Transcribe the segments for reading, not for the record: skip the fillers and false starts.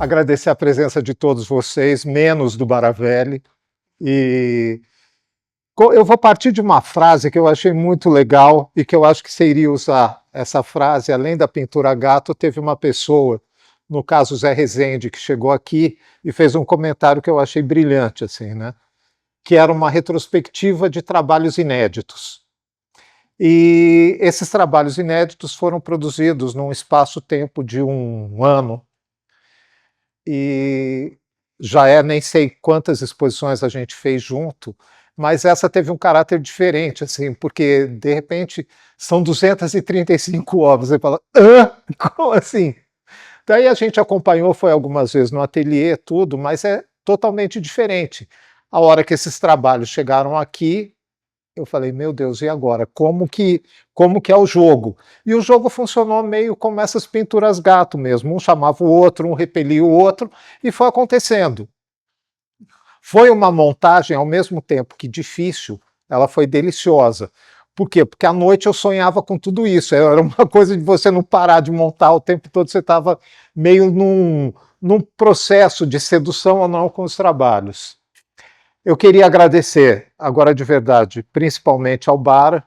agradecer a presença de todos vocês, menos do Baravelli. E eu vou partir de uma frase que eu achei muito legal e que eu acho que você iria usar essa frase, além da pintura gato, teve uma pessoa, no caso Zé Rezende, que chegou aqui e fez um comentário que eu achei brilhante, assim, né? Que era uma retrospectiva de trabalhos inéditos. E esses trabalhos inéditos foram produzidos num espaço-tempo de um ano, e já nem sei quantas exposições a gente fez junto, mas essa teve um caráter diferente, assim, porque, de repente, são 235 obras. Você fala, hã? Como assim? Daí a gente acompanhou, foi algumas vezes no ateliê, tudo, mas é totalmente diferente. A hora que esses trabalhos chegaram aqui, eu falei, meu Deus, e agora? Como que é o jogo? E o jogo funcionou meio como essas pinturas gato mesmo, um chamava o outro, um repelia o outro, e foi acontecendo. Foi uma montagem, ao mesmo tempo que difícil, ela foi deliciosa. Por quê? Porque à noite eu sonhava com tudo isso, era uma coisa de você não parar de montar o tempo todo, você estava meio num processo de sedução ou não com os trabalhos. Eu queria agradecer, agora de verdade, principalmente ao Bara,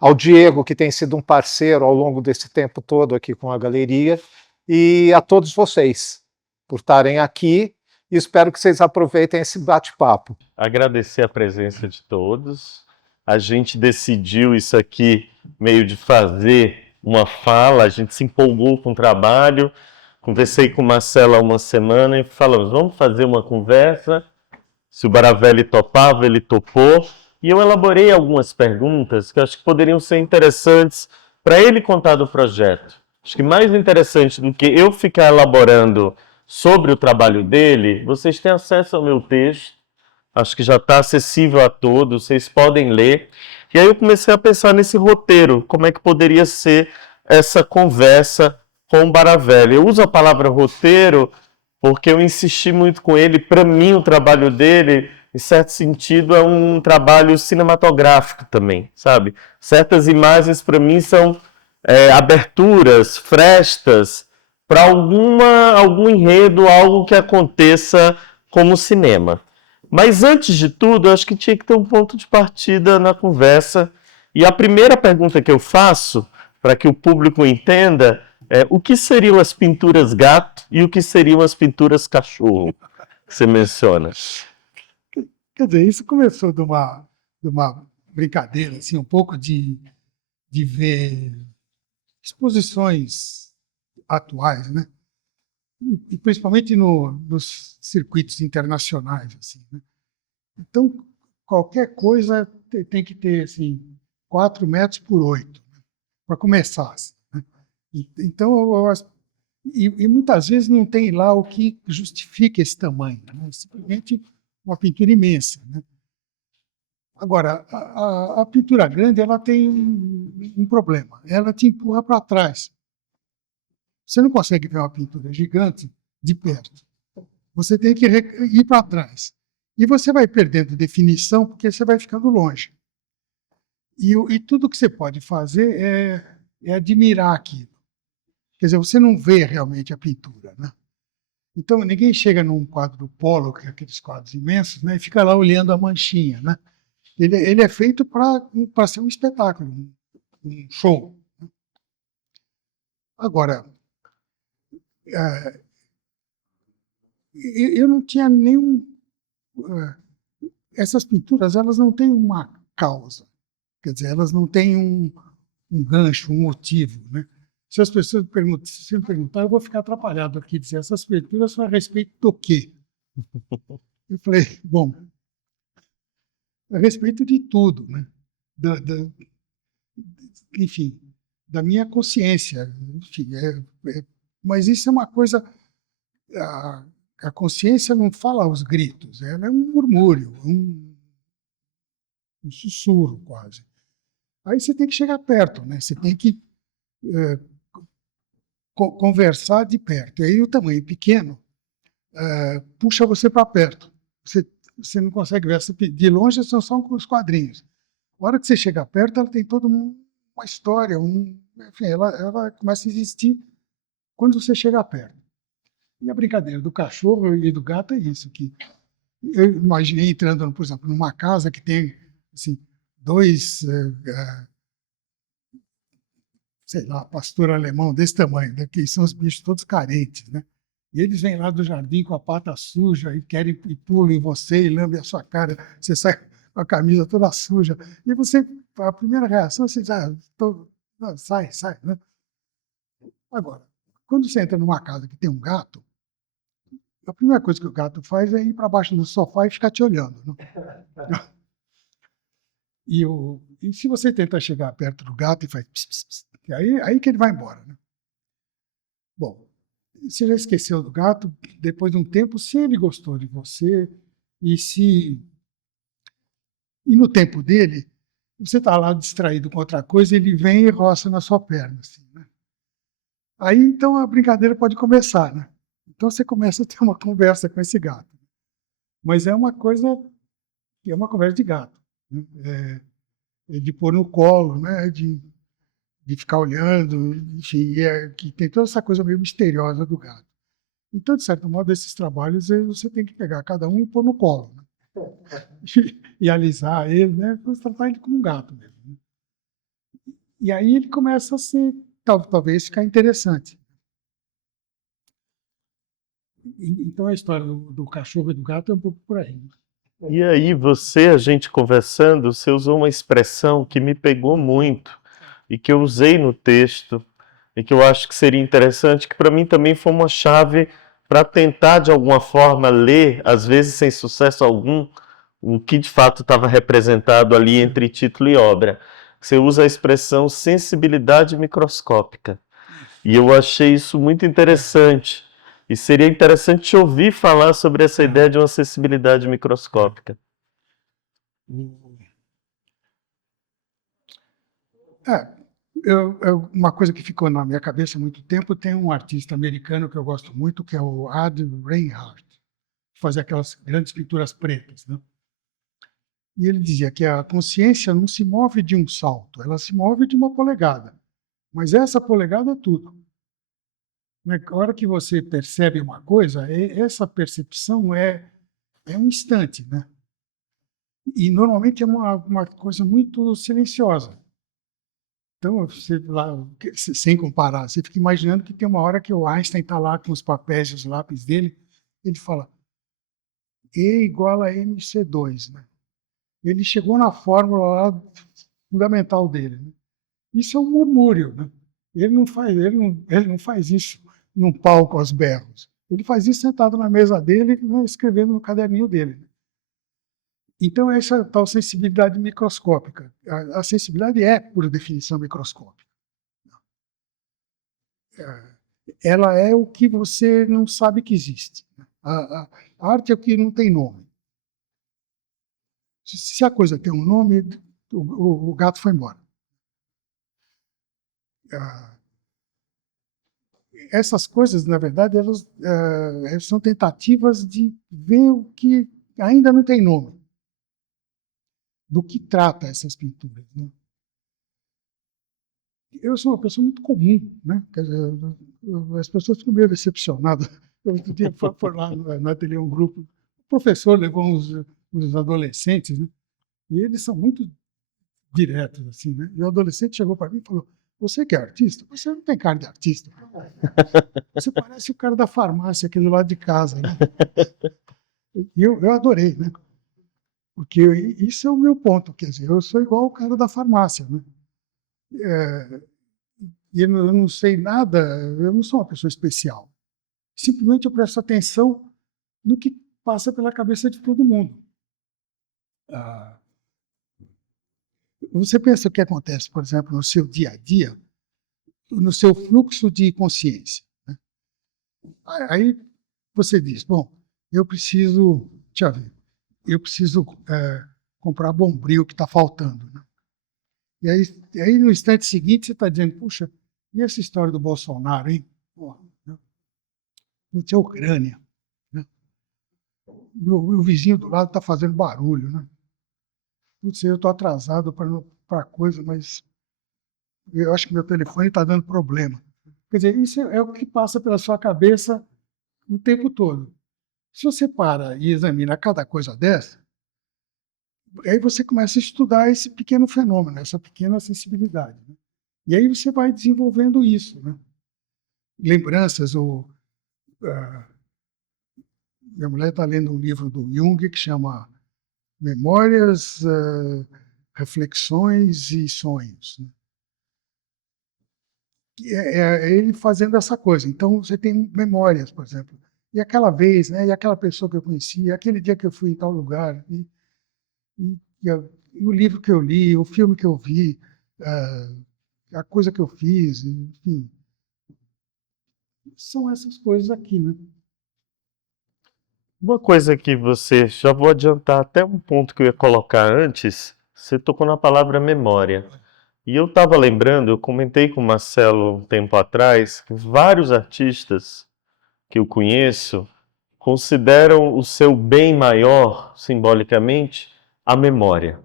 ao Diego, que tem sido um parceiro ao longo desse tempo todo aqui com a galeria, e a todos vocês por estarem aqui, e espero que vocês aproveitem esse bate-papo. Agradecer a presença de todos. A gente decidiu isso aqui meio de fazer uma fala, a gente se empolgou com o trabalho, conversei com o Marcelo há uma semana e falamos, vamos fazer uma conversa. Se o Baravelli topava, ele topou. E eu elaborei algumas perguntas que eu acho que poderiam ser interessantes para ele contar do projeto. Acho que mais interessante do que eu ficar elaborando sobre o trabalho dele, vocês têm acesso ao meu texto. Acho que já está acessível a todos, vocês podem ler. E aí eu comecei a pensar nesse roteiro, como é que poderia ser essa conversa com o Baravelli. Eu uso a palavra roteiro porque eu insisti muito com ele. Para mim, o trabalho dele, em certo sentido, é um trabalho cinematográfico também, sabe? Certas imagens, para mim, são aberturas, frestas, para algum enredo, algo que aconteça como cinema. Mas, antes de tudo, eu acho que tinha que ter um ponto de partida na conversa. E a primeira pergunta que eu faço, para que o público entenda, o que seriam as pinturas gato e o que seriam as pinturas cachorro, que você menciona? Quer dizer, isso começou de uma brincadeira, assim, um pouco de ver exposições atuais, né? E principalmente nos circuitos internacionais, assim, né? Então, qualquer coisa tem que ter assim, 4 metros por 8 para começar. Assim, né? Então, e muitas vezes não tem lá o que justifique esse tamanho, né? Simplesmente uma pintura imensa, né? Agora, a pintura grande ela tem um problema, ela te empurra para trás. Você não consegue ver uma pintura gigante de perto. Você tem que ir para trás. E você vai perdendo definição porque você vai ficando longe. E tudo que você pode fazer é admirar aquilo. Quer dizer, você não vê realmente a pintura, né? Então, ninguém chega num quadro do Polo, que é aqueles quadros imensos, né, e fica lá olhando a manchinha, né? Ele é feito para ser um espetáculo, um show. Agora, eu não tinha nenhum... Essas pinturas, elas não têm uma causa. Quer dizer, elas não têm um gancho, um motivo, né? Se as pessoas se me perguntarem, eu vou ficar atrapalhado aqui, dizer essas pinturas são a respeito do quê? Eu falei, bom, a respeito de tudo, né? Enfim, da minha consciência. Enfim, mas isso é uma coisa... A consciência não fala aos gritos, ela é um murmúrio, um sussurro quase. Aí você tem que chegar perto, né? Você tem que conversar de perto. E aí o tamanho pequeno puxa você para perto. Você não consegue ver. De longe são só os quadrinhos. A hora que você chega perto, ela tem toda uma história. Enfim, ela começa a existir quando você chega perto. E a brincadeira do cachorro e do gato é isso, que eu imaginei entrando, por exemplo, numa casa que tem assim, dois, sei lá, pastor alemão desse tamanho, né, que são os bichos todos carentes, né? E eles vêm lá do jardim com a pata suja e querem e pulam em você e lambem a sua cara. Você sai com a camisa toda suja. E você, a primeira reação, você diz, não, sai, né? Agora, quando você entra numa casa que tem um gato, a primeira coisa que o gato faz é ir para baixo do sofá e ficar te olhando, né? E se você tentar chegar perto do gato e faz pss, pss, pss, aí que ele vai embora, né? Bom, você já esqueceu do gato, depois de um tempo, se ele gostou de você, e no tempo dele, você está lá distraído com outra coisa, ele vem e roça na sua perna, assim, né? Aí, então, a brincadeira pode começar, né? Então, você começa a ter uma conversa com esse gato. Mas é uma coisa que é uma conversa de gato, né? De pôr no colo, né? De ficar olhando, enfim, que tem toda essa coisa meio misteriosa do gato. Então, de certo modo, esses trabalhos você tem que pegar cada um e pôr no colo, né? E alisar ele, né? Tratar ele como um gato mesmo, né? E aí ele começa a ser, talvez, ficar interessante. Então a história do cachorro e do gato é um pouco por aí. E aí, a gente conversando, você usou uma expressão que me pegou muito e que eu usei no texto e que eu acho que seria interessante, que para mim também foi uma chave para tentar, de alguma forma, ler, às vezes sem sucesso algum, o que de fato estava representado ali entre título e obra. Você usa a expressão sensibilidade microscópica. E eu achei isso muito interessante. E seria interessante te ouvir falar sobre essa ideia de uma sensibilidade microscópica. Uma coisa que ficou na minha cabeça há muito tempo, tem um artista americano que eu gosto muito, que é o Ad Reinhardt, que fazia aquelas grandes pinturas pretas, né? E ele dizia que a consciência não se move de um salto, ela se move de uma polegada. Mas essa polegada é tudo. Na hora que você percebe uma coisa, essa percepção é um instante, né? E normalmente é uma coisa muito silenciosa. Então, você lá, sem comparar, você fica imaginando que tem uma hora que o Einstein está lá com os papéis e os lápis dele, ele fala E igual a mc2, né? Ele chegou na fórmula lá fundamental dele, né? Isso é um murmúrio, né? Ele não faz isso num palco aos berros. Ele faz isso sentado na mesa dele, né, escrevendo no caderninho dele. Então, essa tal sensibilidade microscópica. A sensibilidade é, por definição, microscópica. Ela é o que você não sabe que existe. A arte é o que não tem nome. Se a coisa tem um nome, o gato foi embora. Essas coisas, na verdade, elas são tentativas de ver o que ainda não tem nome. Do que trata essas pinturas, né? Eu sou uma pessoa muito comum, né? Quer dizer, as pessoas ficam meio decepcionadas. Eu outro dia fui lá no ateliê um grupo, o professor levou uns adolescentes, né? E eles são muito diretos, assim, né? E o adolescente chegou para mim e falou: "Você que é artista? Você não tem cara de artista. Você parece o cara da farmácia aqui do lado de casa, né?" E eu adorei, né? Porque isso é o meu ponto, quer dizer, eu sou igual o cara da farmácia, né? E eu não sei nada, eu não sou uma pessoa especial. Simplesmente eu presto atenção no que passa pela cabeça de todo mundo. Você pensa o que acontece, por exemplo, no seu dia a dia, no seu fluxo de consciência, né? Aí você diz, bom, deixa eu ver, eu preciso comprar Bombril que está faltando, né? E aí, no instante seguinte, você está dizendo, puxa, e essa história do Bolsonaro, hein? Pô, né? Putz, é Ucrânia, né? E o vizinho do lado está fazendo barulho, né? Putz, eu estou atrasado para a coisa, mas eu acho que meu telefone está dando problema. Quer dizer, isso é o que passa pela sua cabeça o tempo todo. Se você para e examina cada coisa dessa, aí você começa a estudar esse pequeno fenômeno, essa pequena sensibilidade, né? E aí você vai desenvolvendo isso, né? Lembranças, ah, minha mulher está lendo um livro do Jung que chama Memórias, Reflexões e Sonhos, né? É ele fazendo essa coisa. Então, você tem memórias, por exemplo. E aquela vez, né? E aquela pessoa que eu conheci, aquele dia que eu fui em tal lugar, e o livro que eu li, o filme que eu vi, a coisa que eu fiz, enfim. São essas coisas aqui, né? Uma coisa que você, já vou adiantar até um ponto que eu ia colocar antes, você tocou na palavra memória. E eu estava lembrando, eu comentei com o Marcelo um tempo atrás, que vários artistas que eu conheço consideram o seu bem maior, simbolicamente, a memória,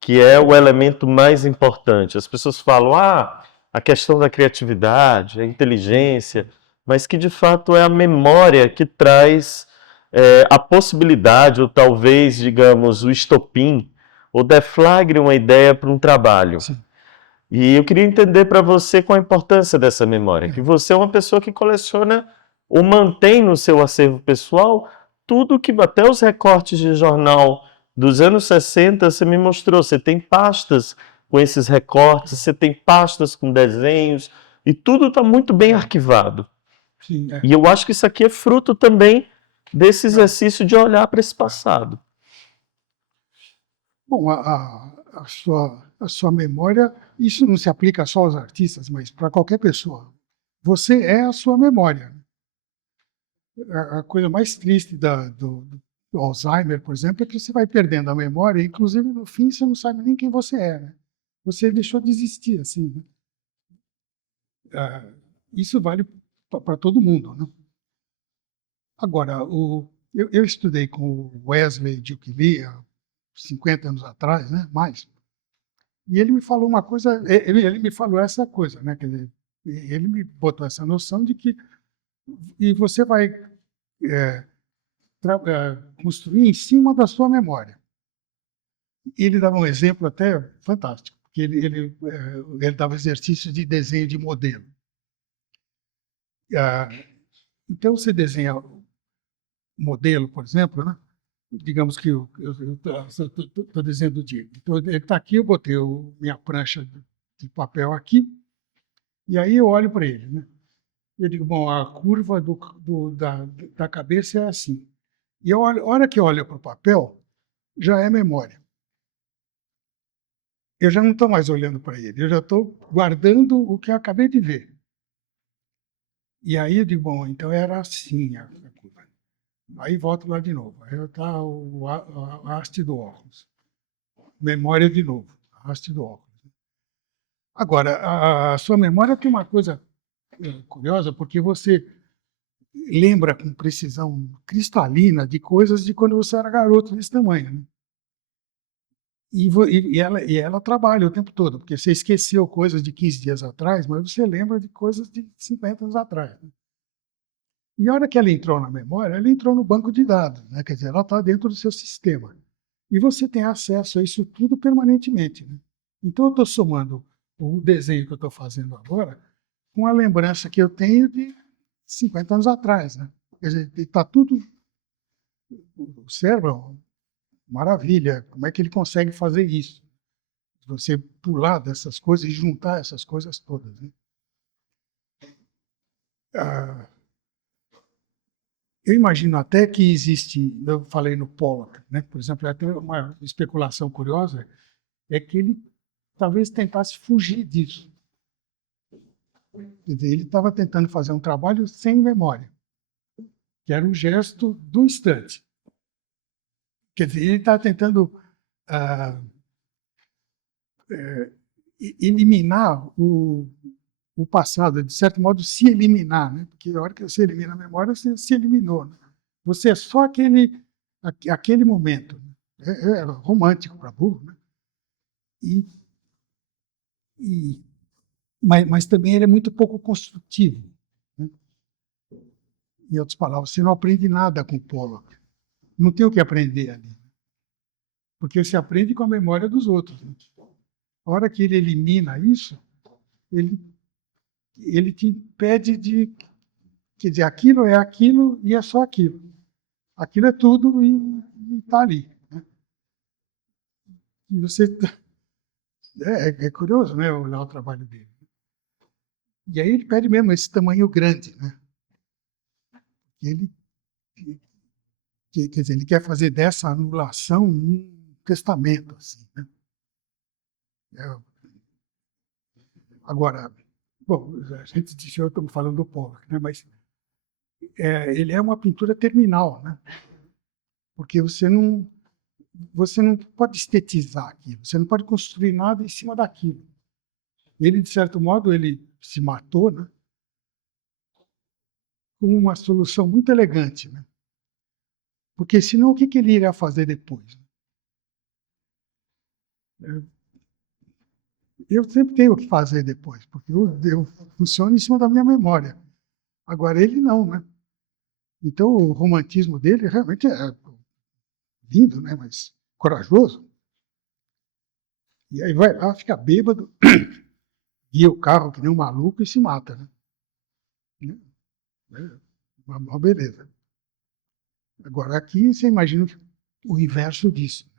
que é o elemento mais importante. As pessoas falam, a questão da criatividade, a inteligência, mas que de fato é a memória que traz a possibilidade, ou talvez, digamos, o estopim, ou deflagre uma ideia para um trabalho. Sim. E eu queria entender para você qual a importância dessa memória, que você é uma pessoa que coleciona ou mantém no seu acervo pessoal tudo que, até os recortes de jornal dos anos 60, você me mostrou. Você tem pastas com esses recortes, você tem pastas com desenhos, e tudo está muito bem arquivado. Sim, E eu acho que isso aqui é fruto também desse exercício de olhar para esse passado. Bom, a sua memória, isso não se aplica só aos artistas, mas para qualquer pessoa. Você é a sua memória. A coisa mais triste do Alzheimer, por exemplo, é que você vai perdendo a memória, e, inclusive no fim você não sabe nem quem você é, né? Você deixou de existir, assim, né? Isso vale para todo mundo, né? Agora, eu estudei com o Wesley Duke Lee há 50 anos atrás, né? Mais. E ele me falou uma coisa, ele me falou essa coisa, né? Quer dizer, ele me botou essa noção de que e você vai construir em cima da sua memória. Ele dava um exemplo até fantástico, porque ele dava exercícios de desenho de modelo. Então, você desenha modelo, por exemplo, né? Digamos que eu estou desenhando o Diego. Então, ele está aqui, eu botei minha prancha de papel aqui, e aí eu olho para ele, né? Eu digo, bom, a curva da cabeça é assim. E a hora que eu olho para o papel, já é memória. Eu já não estou mais olhando para ele, eu já estou guardando o que eu acabei de ver. E aí eu digo, bom, então era assim a curva. Aí volto lá de novo. Aí está a haste do óculos. Memória de novo, a haste do óculos. Agora, a sua memória tem uma coisa curiosa, porque você lembra com precisão cristalina de coisas de quando você era garoto desse tamanho, né? E ela trabalha o tempo todo, porque você esqueceu coisas de 15 dias atrás, mas você lembra de coisas de 50 anos atrás, né? E a hora que ela entrou na memória, ela entrou no banco de dados, né? Quer dizer, ela está dentro do seu sistema. E você tem acesso a isso tudo permanentemente, né? Então, eu estou somando o desenho que eu estou fazendo agora com a lembrança que eu tenho de 50 anos atrás, né? Quer dizer, está tudo... O cérebro, maravilha, como é que ele consegue fazer isso? Você pular dessas coisas e juntar essas coisas todas, né? Eu imagino até que existe, eu falei no Pollock, né? Por exemplo, até uma especulação curiosa é que ele talvez tentasse fugir disso. Quer dizer, ele estava tentando fazer um trabalho sem memória, que era um gesto do instante. Quer dizer, ele estava tentando eliminar o passado, de certo modo, se eliminar, né? Porque a hora que você elimina a memória, você se eliminou, né? Você é só aquele momento. Né? É romântico para burro, né? Mas também ele é muito pouco construtivo, né? Em outras palavras, você não aprende nada com o Pollock. Não tem o que aprender ali. Porque você aprende com a memória dos outros. Né? A hora que ele elimina isso, ele te impede de... Quer dizer, aquilo é aquilo e é só aquilo. Aquilo é tudo e está ali. Né? E você... É curioso, né, olhar o trabalho dele. E aí ele pede mesmo esse tamanho grande. Né? Ele, quer dizer, ele quer fazer dessa anulação um testamento. Assim, né? Agora, bom, a gente disse, eu estou falando do Pollock, né, mas ele é uma pintura terminal, né? Porque você não pode estetizar aquilo, você não pode construir nada em cima daquilo. Ele, de certo modo, ele se matou, né, com uma solução muito elegante, né? Porque senão o que ele iria fazer depois? Eu sempre tenho o que fazer depois, porque eu funciono em cima da minha memória. Agora ele não, né? Então o romantismo dele realmente é lindo, né? Mas corajoso. E aí vai lá, fica bêbado, guia o carro que nem um maluco e se mata, né? Uma beleza. Agora aqui você imagina o inverso disso.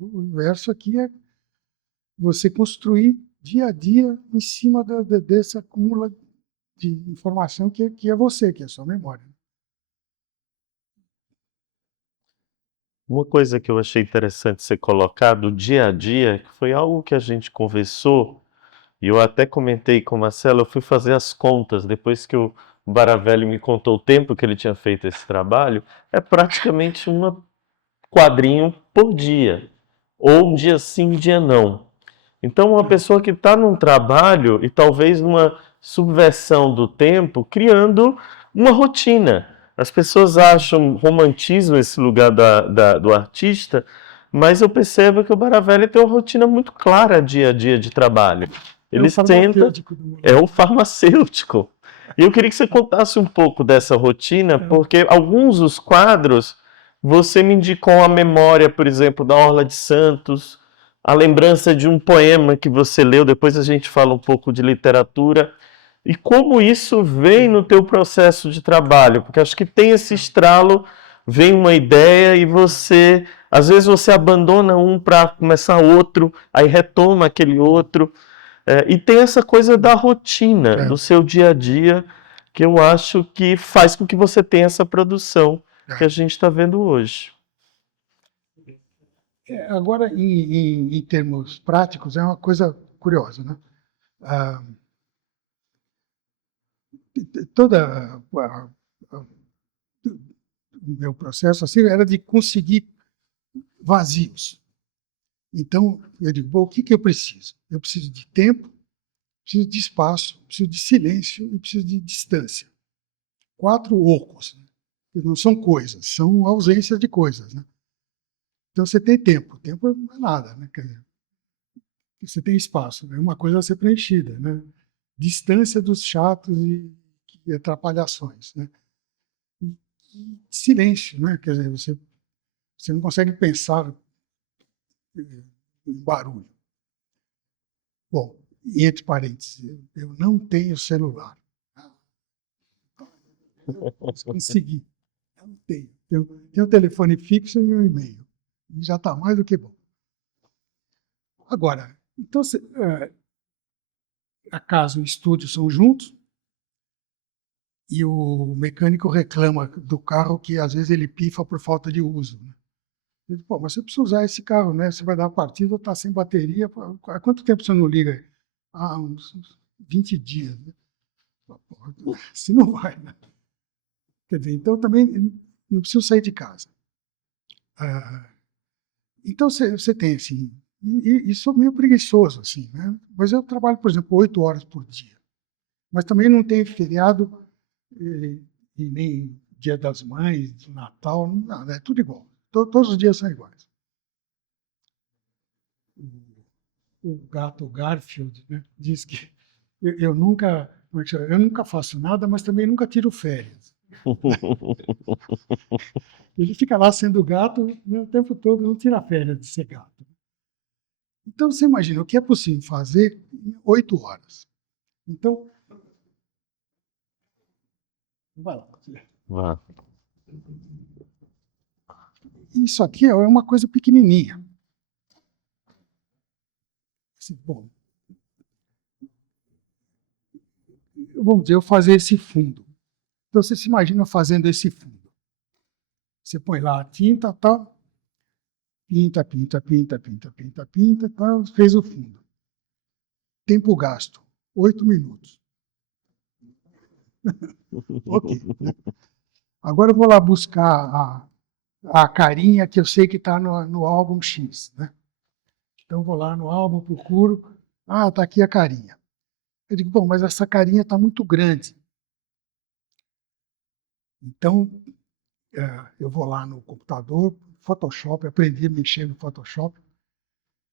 O inverso aqui é você construir dia a dia em cima dessa acúmula de informação que é você, que é a sua memória. Uma coisa que eu achei interessante ser colocado, o dia a dia, que foi algo que a gente conversou, e eu até comentei com o Marcelo, eu fui fazer as contas, depois que o Baravelli me contou o tempo que ele tinha feito esse trabalho, é praticamente um quadrinho por dia, ou um dia sim, um dia não. Então, uma pessoa que está num trabalho e talvez numa subversão do tempo, criando uma rotina. As pessoas acham romantismo esse lugar do artista, mas eu percebo que o Baravelli tem uma rotina muito clara dia a dia de trabalho. Ele tenta, é o farmacêutico. E eu queria que você contasse um pouco dessa rotina, porque alguns dos quadros você me indicou a memória, por exemplo, da Orla de Santos, a lembrança de um poema que você leu, depois a gente fala um pouco de literatura, e como isso vem no teu processo de trabalho, porque acho que tem esse estralo, vem uma ideia e você, às vezes você abandona um para começar outro, aí retoma aquele outro, e tem essa coisa da rotina, do seu dia a dia, que eu acho que faz com que você tenha essa produção que a gente está vendo hoje. Agora, em termos práticos, é uma coisa curiosa, né? O meu processo assim era de conseguir vazios. Então, eu digo, bom, o que eu preciso? Eu preciso de tempo, preciso de espaço, preciso de silêncio e preciso de distância. 4 ocos, né? Não são coisas, são ausências de coisas, né? Então você tem tempo. Tempo não é nada, né? Quer dizer, você tem espaço, né? Uma coisa a ser preenchida, né? Distância dos chatos e atrapalhações, né? E silêncio, né? Quer dizer, você não consegue pensar em barulho. Bom, entre parênteses, eu não tenho celular. Consegui. Eu não tenho. Tenho um telefone fixo e um e-mail. E já está mais do que bom. Agora, então, a casa e o estúdio são juntos e o mecânico reclama do carro que às vezes ele pifa por falta de uso. Né? Ele diz, pô, mas você precisa usar esse carro, né? Você vai dar a partida, está sem bateria. Há quanto tempo você não liga? Ah, uns 20 dias. Né? Se não vai, né? Quer dizer, então também não preciso sair de casa. Então você tem assim, e sou meio preguiçoso assim, né? Mas eu trabalho, por exemplo, 8 horas por dia. Mas também não tem feriado e nem Dia das Mães, Natal, nada, é tudo igual. Todos os dias são iguais. O gato Garfield, né, diz que eu nunca faço nada, mas também nunca tiro férias. Ele fica lá sendo gato, né, o tempo todo, não tira férias de ser gato. Então, você imagina o que é possível fazer em 8 horas. Então, vai lá. Vá. Isso aqui é uma coisa pequenininha. Bom, vamos dizer, eu fazer esse fundo. Então, você se imagina fazendo esse fundo. Você põe lá a tinta, tal, pinta, pinta, pinta, pinta, pinta, pinta, tal, fez o fundo. Tempo gasto, 8 minutos. Ok. Agora eu vou lá buscar a carinha que eu sei que está no álbum X, né? Então, vou lá no álbum, procuro. Ah, está aqui a carinha. Eu digo, bom, mas essa carinha está muito grande. Então, eu vou lá no computador, Photoshop, aprendi a mexer no Photoshop,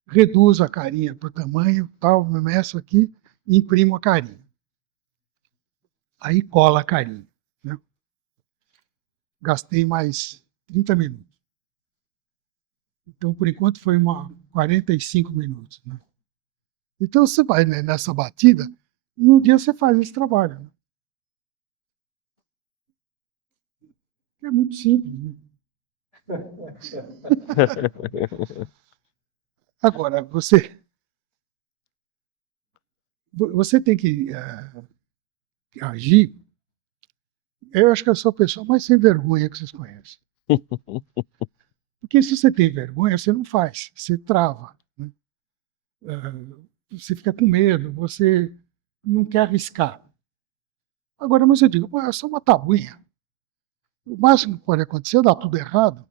reduzo a carinha para o tamanho, tal, me meço aqui e imprimo a carinha. Aí cola a carinha, né? Gastei mais 30 minutos. Então, por enquanto, foi 45 minutos, né? Então, você vai, né, nessa batida e um dia você faz esse trabalho, né? É muito simples, né? Agora, você tem que agir. Eu acho que eu sou a pessoa mais sem vergonha que vocês conhecem. Porque se você tem vergonha, você não faz, você trava, né? Você fica com medo, você não quer arriscar. Agora, mas eu digo, pô, é só uma tabuinha. O máximo que pode acontecer é dar tudo errado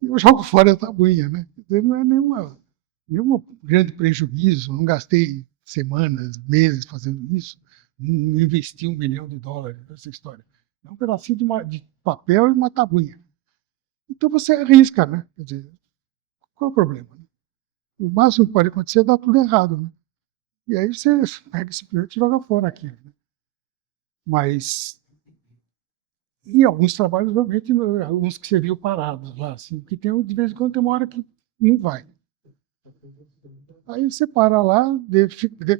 e eu jogo fora a tabuinha, né? Não é nenhum grande prejuízo, não gastei semanas, meses fazendo isso, não investi $1 milhão nessa história. É um pedacinho de papel e uma tabuinha. Então você arrisca, né? Quer dizer, qual é o problema? Né? O máximo que pode acontecer é dar tudo errado, né? E aí você pega simplesmente e joga fora aquilo. Né? Mas, e alguns trabalhos, realmente, alguns que você viu parados lá, assim, que tem, de vez em quando tem uma hora que não vai. Aí você para lá,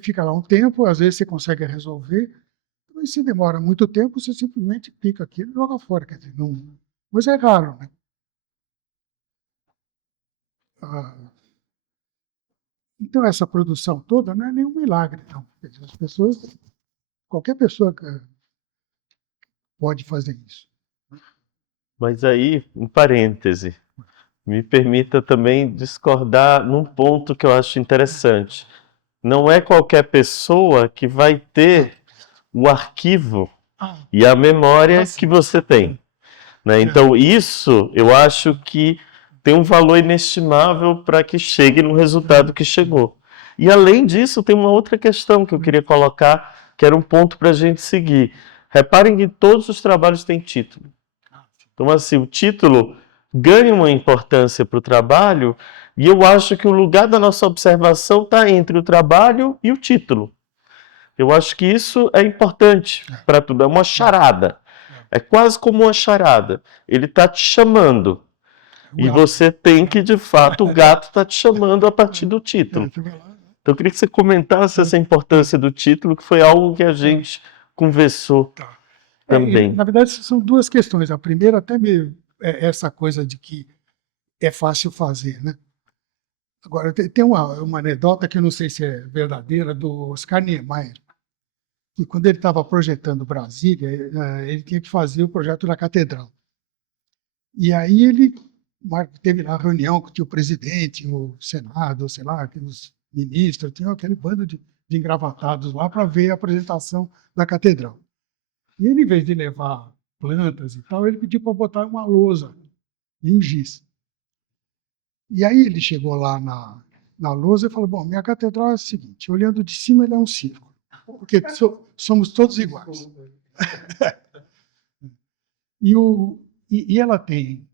fica lá um tempo, às vezes você consegue resolver, mas se demora muito tempo, você simplesmente pica aquilo e joga fora. Quer dizer, não, mas é raro, né? Então, essa produção toda não é nenhum milagre, não. Quer dizer, as pessoas, qualquer pessoa pode fazer isso. Mas aí, um parêntese, me permita também discordar num ponto que eu acho interessante. Não é qualquer pessoa que vai ter o arquivo e a memória que você tem, né? Então, isso eu acho que tem um valor inestimável para que chegue no resultado que chegou. E, além disso, tem uma outra questão que eu queria colocar, que era um ponto para a gente seguir. Reparem que todos os trabalhos têm título. Então, assim, o título ganha uma importância para o trabalho e eu acho que o lugar da nossa observação está entre o trabalho e o título. Eu acho que isso é importante para tudo, é uma charada. É quase como uma charada. Ele está te chamando. E você tem que, de fato, o gato está te chamando a partir do título. Então, eu queria que você comentasse essa importância do título, que foi algo que a gente conversou também. Na verdade, são duas questões. A primeira, até meio essa coisa de que é fácil fazer, né? Agora, tem uma anedota que eu não sei se é verdadeira, do Oscar Niemeyer, que quando ele estava projetando Brasília, ele tinha que fazer o projeto da catedral. E aí ele teve lá a reunião que tinha o presidente, o Senado, sei lá, os ministros, tinha aquele bando de engravatados lá para ver a apresentação da catedral. E ele, em vez de levar plantas e tal, ele pediu para botar uma lousa e um giz. E aí ele chegou lá na lousa e falou, bom, minha catedral é a seguinte, olhando de cima ele é um círculo, porque somos todos iguais. E ela tem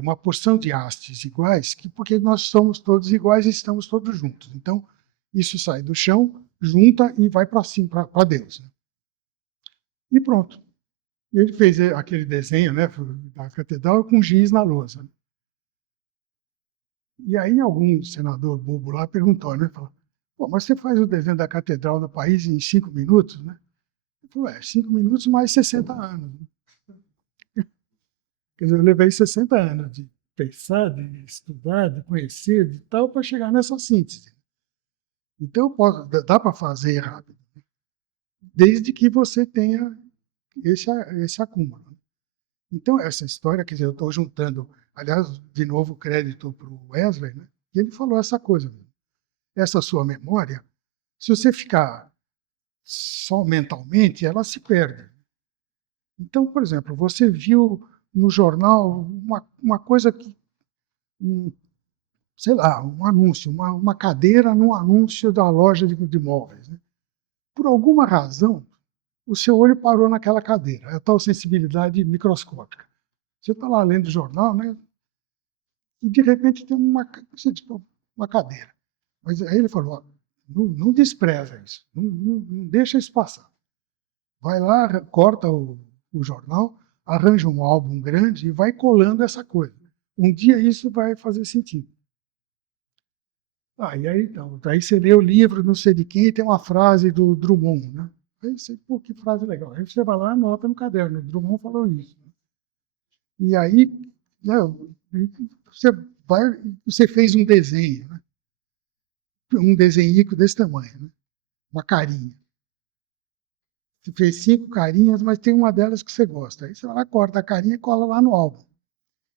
uma porção de hastes iguais, porque nós somos todos iguais e estamos todos juntos. Então, isso sai do chão, junta e vai para cima, para Deus. Né? E pronto. E ele fez aquele desenho, né, da catedral com giz na lousa. E aí algum senador bobo lá perguntou, né, falou, pô, mas você faz o desenho da catedral do país em 5 minutos, né? Ele falou, 5 minutos mais 60 anos. Quer dizer, eu levei 60 anos de pensar, de estudar, de conhecer, de tal, para chegar nessa síntese. Então, dá para fazer rápido, desde que você tenha esse acúmulo. Então, essa história, quer dizer, eu estou juntando, aliás, de novo, crédito para o Wesley, né? E ele falou essa coisa. Essa sua memória, se você ficar só mentalmente, ela se perde. Então, por exemplo, você viu no jornal uma coisa que, sei lá, um anúncio, uma cadeira num anúncio da loja de móveis. Né? Por alguma razão, o seu olho parou naquela cadeira, é a tal sensibilidade microscópica. Você está lá lendo o jornal, né? E de repente tem uma cadeira. Mas aí ele falou, ó, não despreza isso, não deixa isso passar. Vai lá, corta o jornal, arranja um álbum grande e vai colando essa coisa. Um dia isso vai fazer sentido. E aí, então, daí você lê o livro, não sei de quem, e tem uma frase do Drummond, né? Aí você, pô, que frase legal. Aí você vai lá e anota no caderno, o Drummond falou isso. E aí, né, você fez um desenho, né? Um desenhico desse tamanho, né? Uma carinha. Você fez 5 carinhas, mas tem uma delas que você gosta. Aí você vai lá, corta a carinha e cola lá no álbum.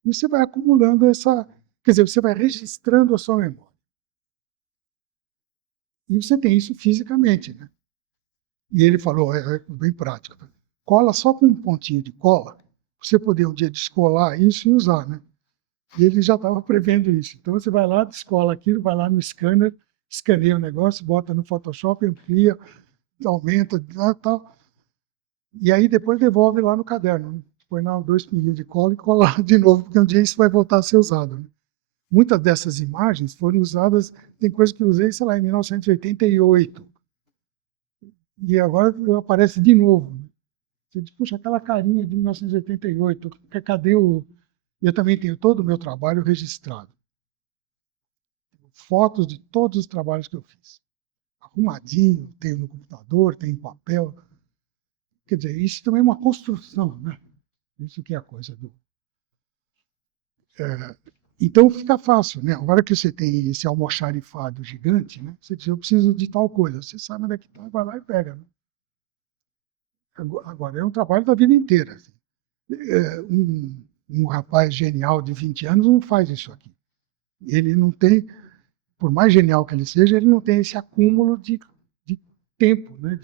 E você vai acumulando quer dizer, você vai registrando a sua memória. E você tem isso fisicamente, né? E ele falou, é bem prático, cola só com um pontinho de cola, pra você poder um dia descolar isso e usar, né? E ele já estava prevendo isso. Então você vai lá, descola aquilo, vai lá no scanner, escaneia o negócio, bota no Photoshop, amplia, aumenta, tal. E aí depois devolve lá no caderno. Né? Põe lá 2 pinguinhos de cola e cola de novo, porque um dia isso vai voltar a ser usado. Né? Muitas dessas imagens foram usadas, tem coisa que eu usei, sei lá, em 1988. E agora aparece de novo. Né? Você diz, puxa, aquela carinha de 1988, cadê o... Eu também tenho todo o meu trabalho registrado. Fotos de todos os trabalhos que eu fiz. Arrumadinho, tenho no computador, tenho em papel. Quer dizer, isso também é uma construção, né? Isso que é a coisa do... Então fica fácil, né? Agora que você tem esse almoxarifado gigante, né? Você diz, eu preciso de tal coisa. Você sabe onde é que está, vai lá e pega. Né? Agora, é um trabalho da vida inteira. Assim. Um rapaz genial de 20 anos não faz isso aqui. Ele não tem, por mais genial que ele seja, ele não tem esse acúmulo de tempo, né?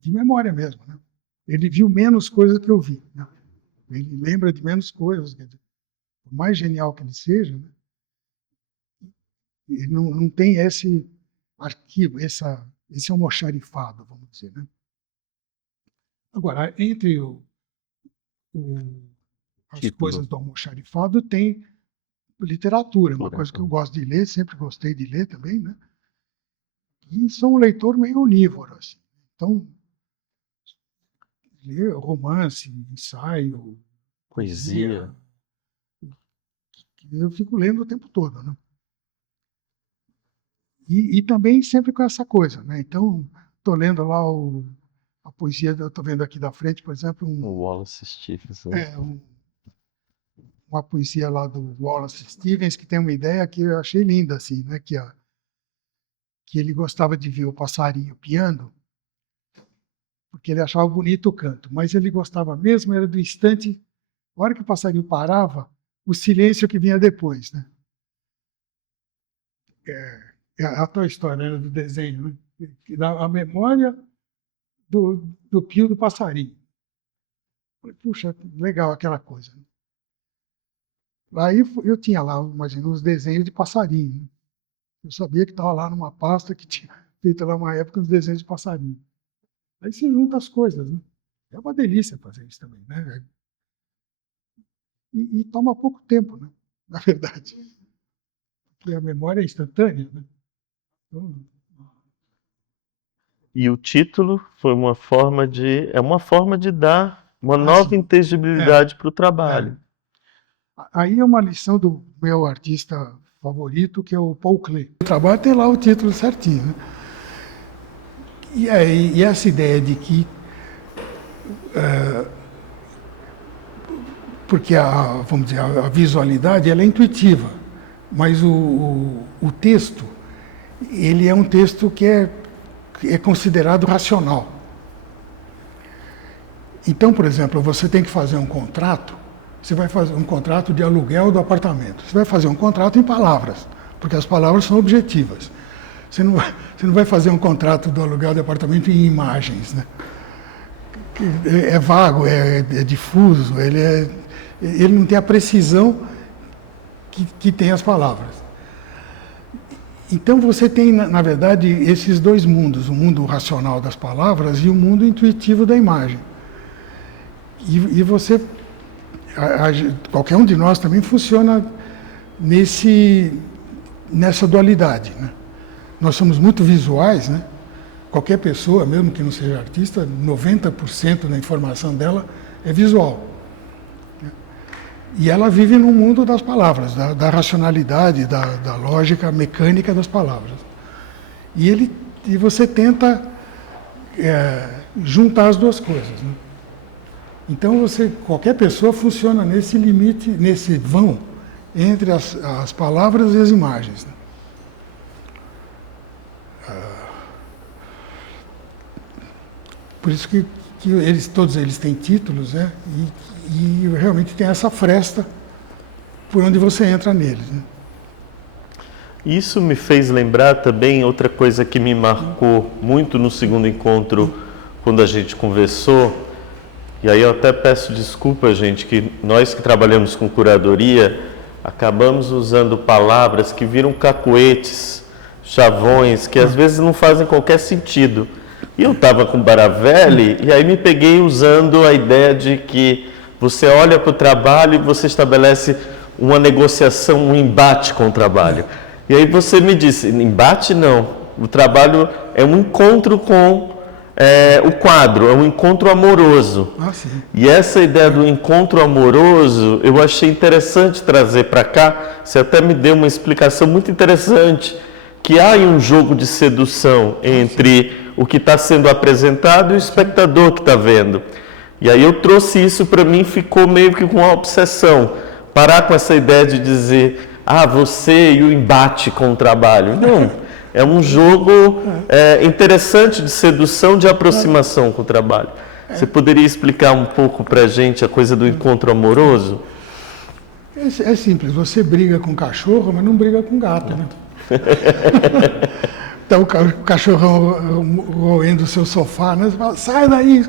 De memória mesmo. Né? Ele viu menos coisas que eu vi. Né? Ele lembra de menos coisas. Quer dizer, por mais genial que ele seja, né? Ele não tem esse arquivo, esse almoxarifado, vamos dizer. Né? Agora, entre as Título. coisas do almoxarifado, tem literatura, uma coisa que eu gosto de ler, sempre gostei de ler também, né? E sou um leitor meio onívoro, assim. Então, ler romance, ensaio, Poesia. eu fico lendo o tempo todo, né? E também sempre com essa coisa, né? Então, estou lendo lá a poesia, estou vendo aqui da frente, por exemplo, O Wallace Stevens. Né? Uma poesia lá do Wallace Stevens, que tem uma ideia que eu achei linda, assim, né? Que ele gostava de ver o passarinho piando, porque ele achava bonito o canto, mas ele gostava mesmo era do instante, a hora que o passarinho parava, o silêncio que vinha depois, né? É a tua história, né, do desenho, né? Que dá a memória do pio do passarinho. Puxa, legal aquela coisa. Né? Aí eu tinha lá, imagina, os desenhos de passarinho. Né? Eu sabia que estava lá numa pasta que tinha feito lá uma época os desenhos de passarinho. Aí você junta as coisas, né? É uma delícia fazer isso também, né? E toma pouco tempo, né? Na verdade. Porque a memória é instantânea, né? Então, E o título foi uma forma de dar uma nova sim. inteligibilidade para o trabalho. Aí é uma lição do meu artista favorito, que é o Paul Klee. O trabalho tem lá o título certinho, né? E essa ideia de que porque vamos dizer, a visualidade ela é intuitiva, mas o texto, ele é um texto que é considerado racional. Então, por exemplo, você tem que fazer um contrato, você vai fazer um contrato de aluguel do apartamento. Você vai fazer um contrato em palavras, porque as palavras são objetivas. Você não vai fazer um contrato do aluguel do apartamento em imagens, né? É vago, é difuso, ele não tem a precisão que tem as palavras. Então você tem, na verdade, esses dois mundos, o mundo racional das palavras e o mundo intuitivo da imagem. E você, qualquer um de nós também funciona nessa dualidade, né? Nós somos muito visuais, né? Qualquer pessoa, mesmo que não seja artista, 90% da informação dela é visual. E ela vive no mundo das palavras, da racionalidade, da lógica mecânica das palavras. E você tenta juntar as duas coisas, né? Então qualquer pessoa funciona nesse limite, nesse vão entre as palavras e as imagens, né? Por isso que todos eles têm títulos, né? E realmente tem essa fresta por onde você entra neles, né? Isso me fez lembrar também outra coisa que me marcou muito no segundo encontro, quando a gente conversou. E aí eu até peço desculpa, gente, que nós que trabalhamos com curadoria acabamos usando palavras que viram cacoetes, chavões, que às vezes não fazem qualquer sentido. E eu estava com Baravelli e aí me peguei usando a ideia de que você olha para o trabalho e você estabelece uma negociação, um embate com o trabalho. E aí você me disse, embate não, o trabalho é um encontro com o quadro, é um encontro amoroso. Ah, sim. E essa ideia do encontro amoroso, eu achei interessante trazer para cá, você até me deu uma explicação muito interessante, que há um jogo de sedução entre o que está sendo apresentado e o espectador que está vendo. E aí eu trouxe isso para mim, ficou meio que com uma obsessão. Parar com essa ideia de dizer, você e o embate com o trabalho. Não, é um jogo interessante de sedução, de aproximação com o trabalho. Você poderia explicar um pouco para a gente a coisa do encontro amoroso? É simples, você briga com cachorro, mas não briga com gato, né? Então o cachorro roendo o seu sofá, né? Você fala, sai daí,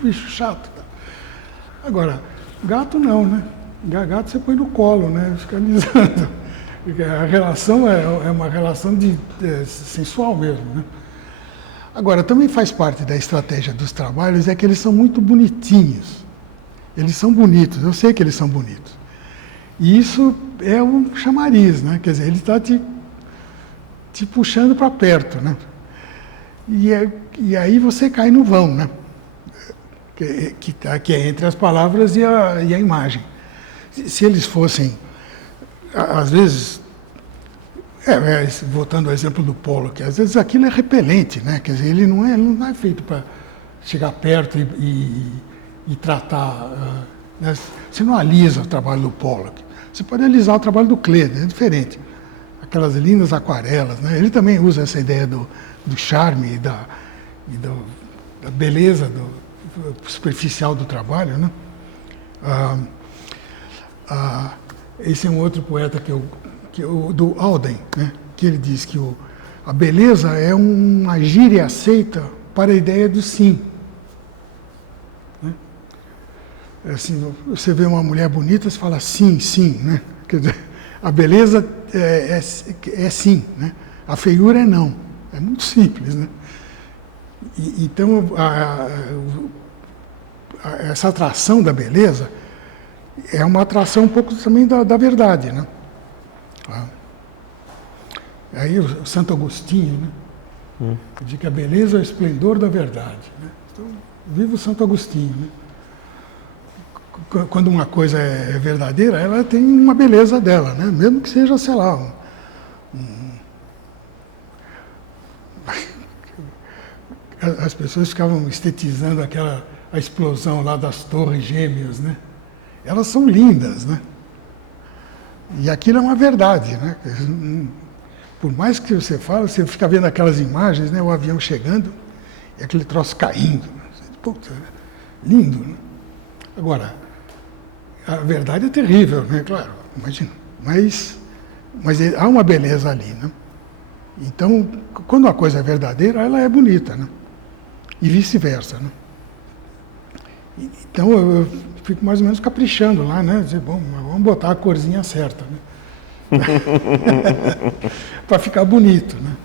bicho chato. Agora, gato não, né? Gato você põe no colo, né? Fica alisando. A relação é uma relação sensual mesmo, né? Agora, também faz parte da estratégia dos trabalhos é que eles são muito bonitinhos. Eles são bonitos, eu sei que eles são bonitos. E isso é um chamariz, né? Quer dizer, ele está te puxando para perto, né? E aí você cai no vão, né? Que é entre as palavras e a imagem. Se eles fossem, às vezes, voltando ao exemplo do Pollock, às vezes aquilo é repelente, né? Quer dizer, ele não é feito para chegar perto e tratar. Né? Você não alisa o trabalho do Pollock. Você pode alisar o trabalho do Klee, é diferente. Aquelas lindas aquarelas, né? Ele também usa essa ideia do charme e da beleza superficial do trabalho, né? Esse é um outro poeta do Auden, né? Que ele diz que a beleza é uma gíria aceita para a ideia do sim. Né? Assim, você vê uma mulher bonita, você fala sim, sim, né? Quer dizer, a beleza é sim, né? A feiura é não. É muito simples, né? Então, essa atração da beleza é uma atração um pouco também da verdade, né? Aí o Santo Agostinho, né? De que a beleza é o esplendor da verdade, né? Então, viva o Santo Agostinho, né? Quando uma coisa é verdadeira, ela tem uma beleza dela, né? Mesmo que seja, sei lá, as pessoas ficavam estetizando a explosão lá das torres gêmeas, né? Elas são lindas, né? E aquilo é uma verdade, né? Por mais que você fale, você fica vendo aquelas imagens, né? O avião chegando e aquele troço caindo. Puta, lindo, né? Agora, a verdade é terrível, né? Claro, imagina. Mas há uma beleza ali, né? Então, quando uma coisa é verdadeira, ela é bonita, né? E vice-versa, né? Então, eu fico mais ou menos caprichando lá, né? Dizer, bom, vamos botar a corzinha certa, né? Para ficar bonito, né?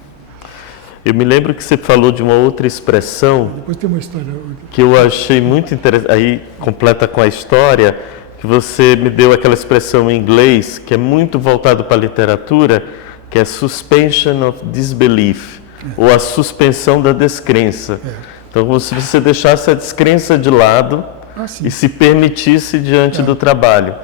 Eu me lembro que você falou de uma outra expressão. Depois tem uma história que eu achei muito interessante, aí completa com a história, que você me deu aquela expressão em inglês, que é muito voltado para a literatura, que é suspension of disbelief, ou a suspensão da descrença. Então, se você deixasse a descrença de lado e se permitisse diante do trabalho.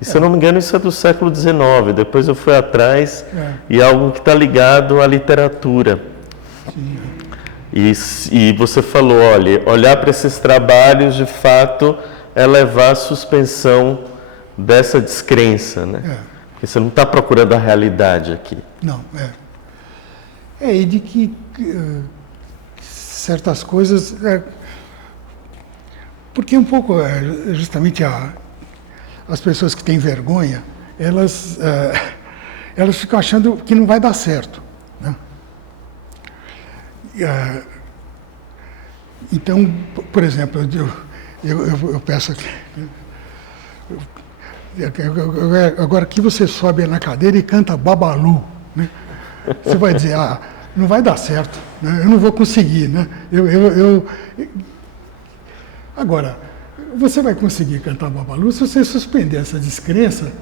E, se eu não me engano, isso é do século XIX, depois eu fui atrás, e é algo que está ligado à literatura. E você falou, olha, olhar para esses trabalhos, de fato, é levar à suspensão dessa descrença, né? Porque você não está procurando a realidade aqui. Não, e de que certas coisas... porque um pouco, justamente, as pessoas que têm vergonha, elas ficam achando que não vai dar certo, né? Então, por exemplo, eu peço aqui, agora aqui você sobe na cadeira e canta Babalu, né? Você vai dizer, não vai dar certo, né? Eu não vou conseguir, né? Agora, você vai conseguir cantar Babalu se você suspender essa descrença,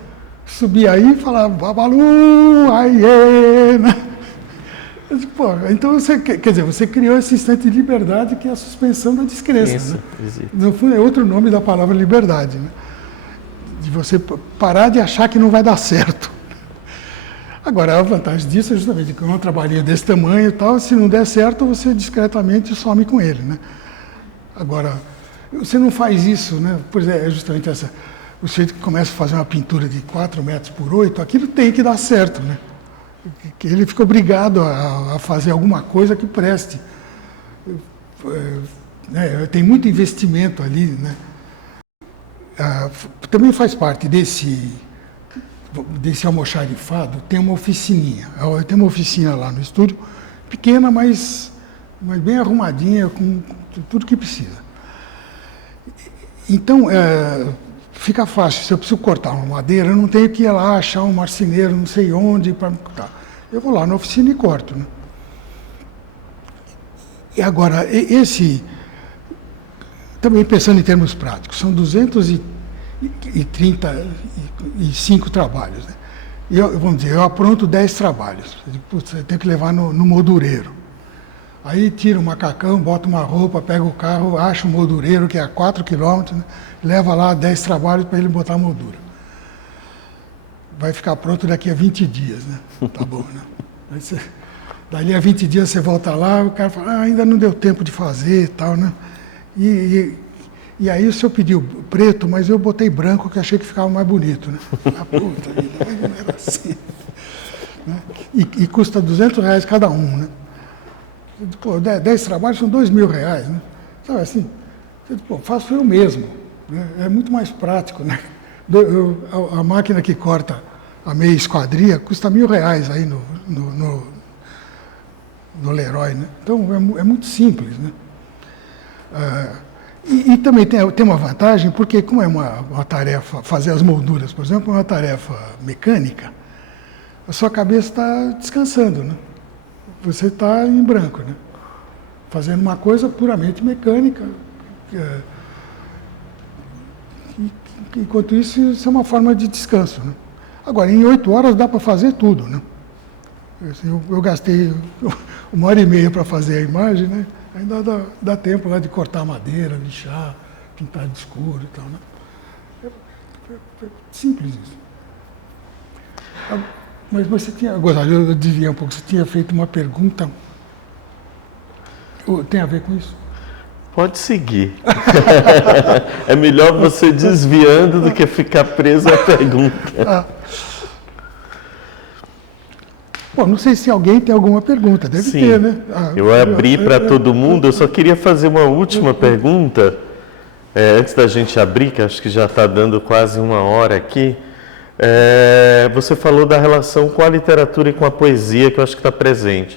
subir aí e falar Babalu, aiê, né? Pô, então você criou esse instante de liberdade que é a suspensão da descrença, né? No fundo, é outro nome da palavra liberdade, né? De você parar de achar que não vai dar certo. Agora, a vantagem disso é justamente que um trabalhinho desse tamanho e tal, se não der certo, você discretamente some com ele, né? Agora, você não faz isso, né? Pois é justamente essa. O sujeito que começa a fazer uma pintura de 4 metros por 8, aquilo tem que dar certo, né? Que ele fica obrigado a fazer alguma coisa que preste. Tem muito investimento ali, né? Também faz parte desse almoxarifado, tem uma oficininha. Tem uma oficina lá no estúdio, pequena, mas bem arrumadinha, com tudo que precisa. Então, fica fácil. Se eu preciso cortar uma madeira, eu não tenho que ir lá achar um marceneiro, não sei onde, para cortar. Eu vou lá na oficina e corto, né? E agora, também pensando em termos práticos, são 235 trabalhos, né? E vamos dizer, eu apronto 10 trabalhos. Putz, eu tenho que levar no moldureiro. Aí tiro o macacão, boto uma roupa, pego o carro, acho um moldureiro que é a 4 quilômetros, né? Leva lá 10 trabalhos para ele botar a moldura. Vai ficar pronto daqui a 20 dias, né? Tá bom, né? Dali a 20 dias você volta lá, o cara fala, ainda não deu tempo de fazer e tal, né? E aí o senhor pediu preto, mas eu botei branco, que achei que ficava mais bonito, né? Puta vida, não era assim. Né? E custa R$200 cada um, né? Pô, 10 trabalhos são R$2.000, né? Sabe assim? Pô, faço eu mesmo, né? É muito mais prático, né? A máquina que corta a meia esquadria custa R$1.000 aí no Leroy, né? Então é muito simples, né? E também tem uma vantagem, porque como é uma tarefa, fazer as molduras, por exemplo, é uma tarefa mecânica, a sua cabeça está descansando, né? Você está em branco, né? Fazendo uma coisa puramente mecânica. Enquanto isso é uma forma de descanso, né? Agora, em 8 horas dá para fazer tudo, né? Assim, eu gastei 1h30 para fazer a imagem, né? Ainda dá tempo lá de cortar madeira, lixar, pintar de escuro e tal, né? É simples isso. Mas você tinha, Gonzalo, eu desviei um pouco, você tinha feito uma pergunta, tem a ver com isso? Pode seguir. É melhor você desviando do que ficar preso à pergunta. Bom, não sei se alguém tem alguma pergunta, deve Sim, ter, né? eu abri para todo mundo, eu só queria fazer uma última pergunta, antes da gente abrir, que acho que já está dando quase 1 hora aqui. Você falou da relação com a literatura e com a poesia, que eu acho que está presente.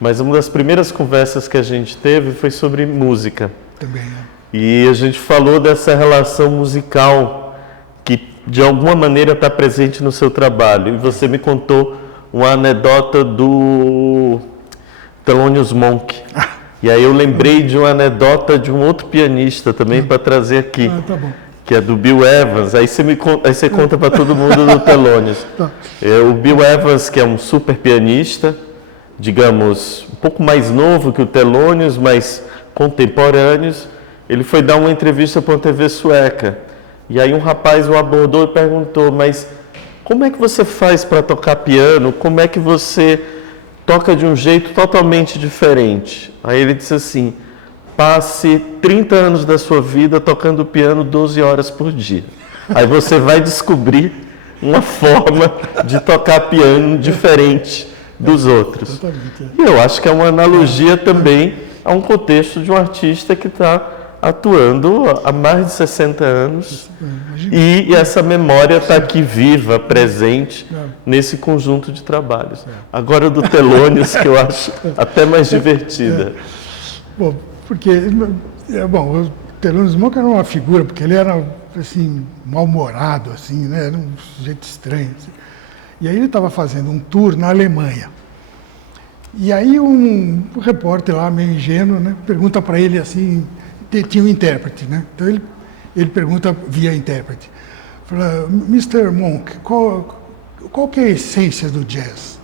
Mas uma das primeiras conversas que a gente teve foi sobre música. Também, E a gente falou dessa relação musical que, de alguma maneira, está presente no seu trabalho. E você me contou uma anedota do Thelonious Monk. E aí eu lembrei de uma anedota de um outro pianista também para trazer aqui. Tá bom. Que é do Bill Evans. Aí você conta para todo mundo do Thelonious. Tá. O Bill Evans, que é um super pianista, digamos, um pouco mais novo que o Thelonious, mas contemporâneos, ele foi dar uma entrevista para uma TV sueca. E aí um rapaz o abordou e perguntou, mas como é que você faz para tocar piano? Como é que você toca de um jeito totalmente diferente? Aí ele disse assim, passe 30 anos da sua vida tocando piano 12 horas por dia. Aí você vai descobrir uma forma de tocar piano diferente dos outros. E eu acho que é uma analogia também a um contexto de um artista que está atuando há mais de 60 anos e essa memória está aqui viva, presente nesse conjunto de trabalhos. Agora do Thelonious, que eu acho até mais divertida. Bom, porque o Thelonious Monk era uma figura, porque ele era assim, mal-humorado, assim, né? Era um sujeito estranho. Assim. E aí ele estava fazendo um tour na Alemanha. E aí um repórter lá, meio ingênuo, né, pergunta para ele assim, tinha um intérprete, né? Então ele pergunta via intérprete. Fala, Mr. Monk, qual que é a essência do jazz?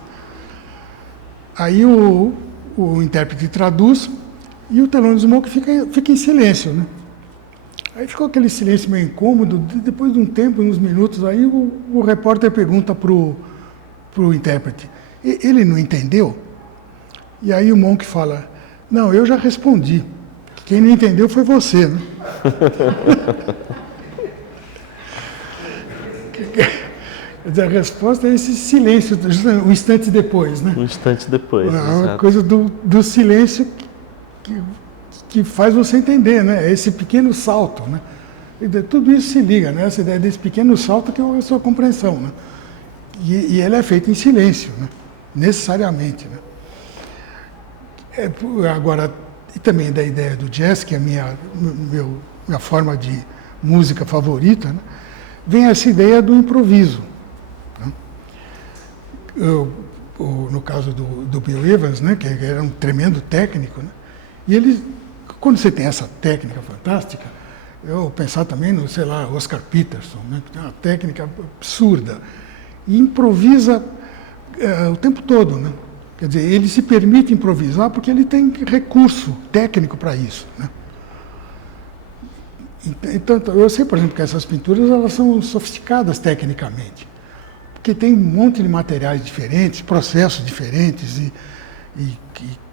Aí o intérprete traduz e o Thelonious Monk fica em silêncio, né? Aí ficou aquele silêncio meio incômodo. Depois de um tempo, uns minutos, aí o repórter pergunta pro intérprete, ele não entendeu? E aí o Monk fala, não, eu já respondi. Quem não entendeu foi você, né? Quer dizer, a resposta é esse silêncio, um instante depois, né? Um instante depois, a coisa do silêncio que faz você entender, né? Esse pequeno salto, né? Tudo isso se liga, né? Essa ideia desse pequeno salto que é a sua compreensão, né? E ele é feito em silêncio, né? Necessariamente, né? Agora, e também da ideia do jazz, que é a minha forma de música favorita, né? Vem essa ideia do improviso. Né? No caso do Bill Evans, né? Que era um tremendo técnico, né? E ele, quando você tem essa técnica fantástica, eu pensar também no, sei lá, Oscar Peterson, né? Que tem uma técnica absurda, e improvisa o tempo todo, né? Quer dizer, ele se permite improvisar porque ele tem recurso técnico para isso, né? Então, eu sei, por exemplo, que essas pinturas elas são sofisticadas tecnicamente, porque tem um monte de materiais diferentes, processos diferentes, e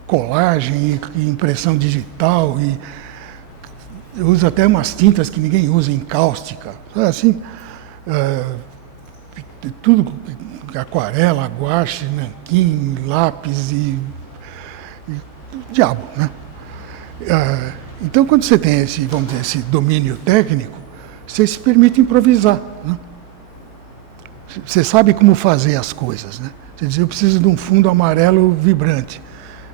colagem, e impressão digital, e usa até umas tintas que ninguém usa, em cáustica, assim, tudo, aquarela, guache, nanquim, lápis e diabo, né? Então, quando você tem esse, vamos dizer, esse domínio técnico, você se permite improvisar, né? Você sabe como fazer as coisas, né? Você diz, eu preciso de um fundo amarelo vibrante.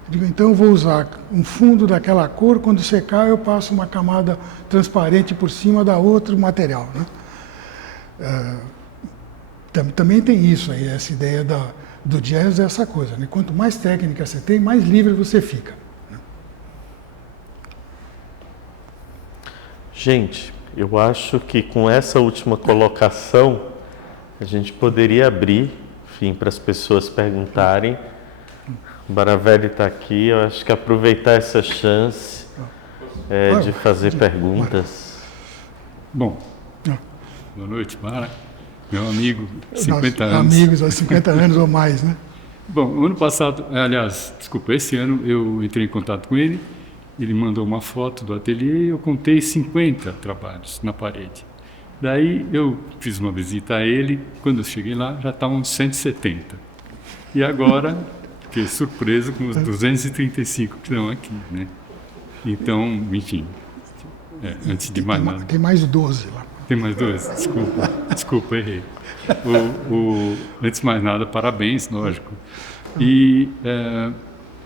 Eu digo, então eu vou usar um fundo daquela cor, quando secar eu passo uma camada transparente por cima da outro material, né? Também tem isso aí, essa ideia do jazz, é essa coisa, né? Quanto mais técnica você tem, mais livre você fica. Gente, eu acho que com essa última colocação, a gente poderia abrir, enfim, para as pessoas perguntarem. O Baravelli está aqui, eu acho que aproveitar essa chance de fazer perguntas. Bom, boa noite, Mara. Meu amigo, 50 anos. Amigos há 50 anos ou mais, né? Bom, ano passado, aliás, desculpa, esse ano eu entrei em contato com ele, ele mandou uma foto do ateliê e eu contei 50 trabalhos na parede. Daí eu fiz uma visita a ele, quando eu cheguei lá já estavam 170. E agora, fiquei surpreso com os 235 que estão aqui, né? Então, enfim, antes de mais nada... Tem mais 12 lá. Tem mais 2? Desculpa, errei. Antes de mais nada, parabéns, lógico. E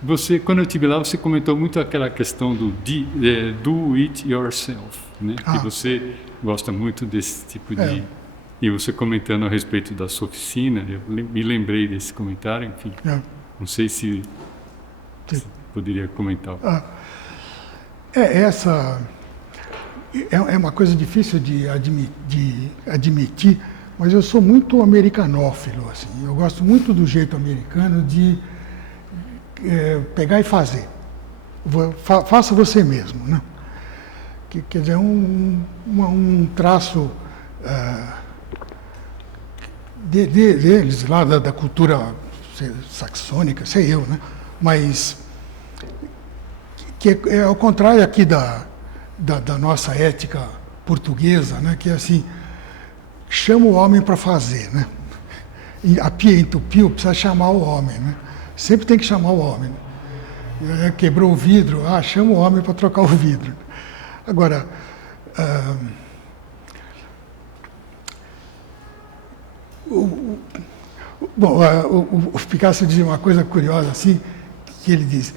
você, quando eu estive lá, você comentou muito aquela questão do do it yourself, né? Que você gosta muito desse tipo de... E você comentando a respeito da sua oficina, eu me lembrei desse comentário, enfim. Não sei se você poderia comentar. Essa é uma coisa difícil de admitir, mas eu sou muito americanófilo, assim. Eu gosto muito do jeito americano de pegar e fazer. Faça você mesmo, né? Quer dizer, um traço deles, lá da cultura saxônica, sei eu, né? Mas que é ao contrário aqui da nossa ética portuguesa, né? Que é assim, chama o homem para fazer, né? A pia entupiu, precisa chamar o homem, né? Sempre tem que chamar o homem. Né? Quebrou o vidro, chama o homem para trocar o vidro. Agora, o Picasso dizia uma coisa curiosa assim, que ele diz: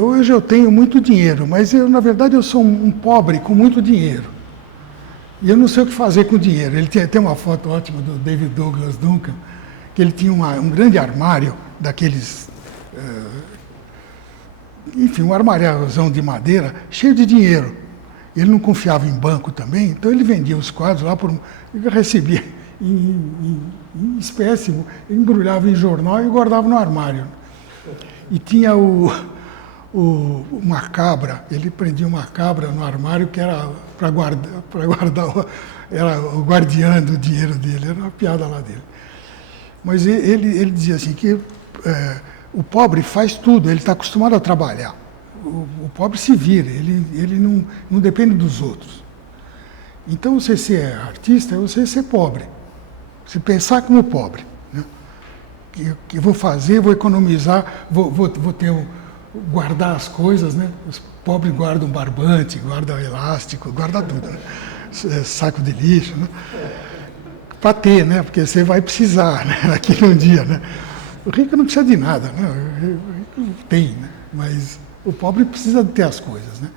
hoje eu tenho muito dinheiro, mas na verdade eu sou um pobre com muito dinheiro. E eu não sei o que fazer com o dinheiro. Ele tem uma foto ótima do David Douglas Duncan, que ele tinha um grande armário daqueles, enfim, um armáriozão de madeira cheio de dinheiro. Ele não confiava em banco também, então ele vendia os quadros lá ele recebia em espécie, embrulhava em jornal e guardava no armário. E tinha uma cabra, ele prendia uma cabra no armário que era para guardar, era o guardiã do dinheiro dele, era uma piada lá dele. Mas ele dizia assim que o pobre faz tudo, ele está acostumado a trabalhar. O pobre se vira, ele não depende dos outros. Então, você ser artista é você ser pobre. Você pensar como pobre. Né? Que eu vou fazer, vou economizar, vou guardar as coisas. Né? Os pobres guardam barbante, guardam elástico, guardam tudo. Né? Saco de lixo. Né? Para ter, né? Porque você vai precisar, né? Naquele um dia. Né? O rico não precisa de nada. Né? O rico tem, né? Mas o pobre precisa de ter as coisas. Né?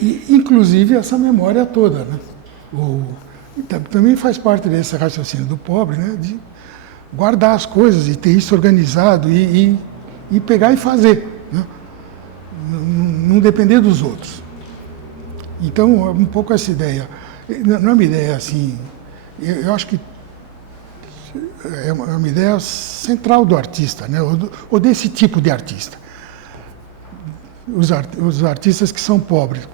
E, inclusive, essa memória toda. Né? Também faz parte desse raciocínio do pobre, né? De guardar as coisas e ter isso organizado e pegar e fazer. Né? Não depender dos outros. Então, um pouco essa ideia. Não é uma ideia assim... Eu acho que é uma ideia central do artista, né? Ou desse tipo de artista. Os artistas que são pobres,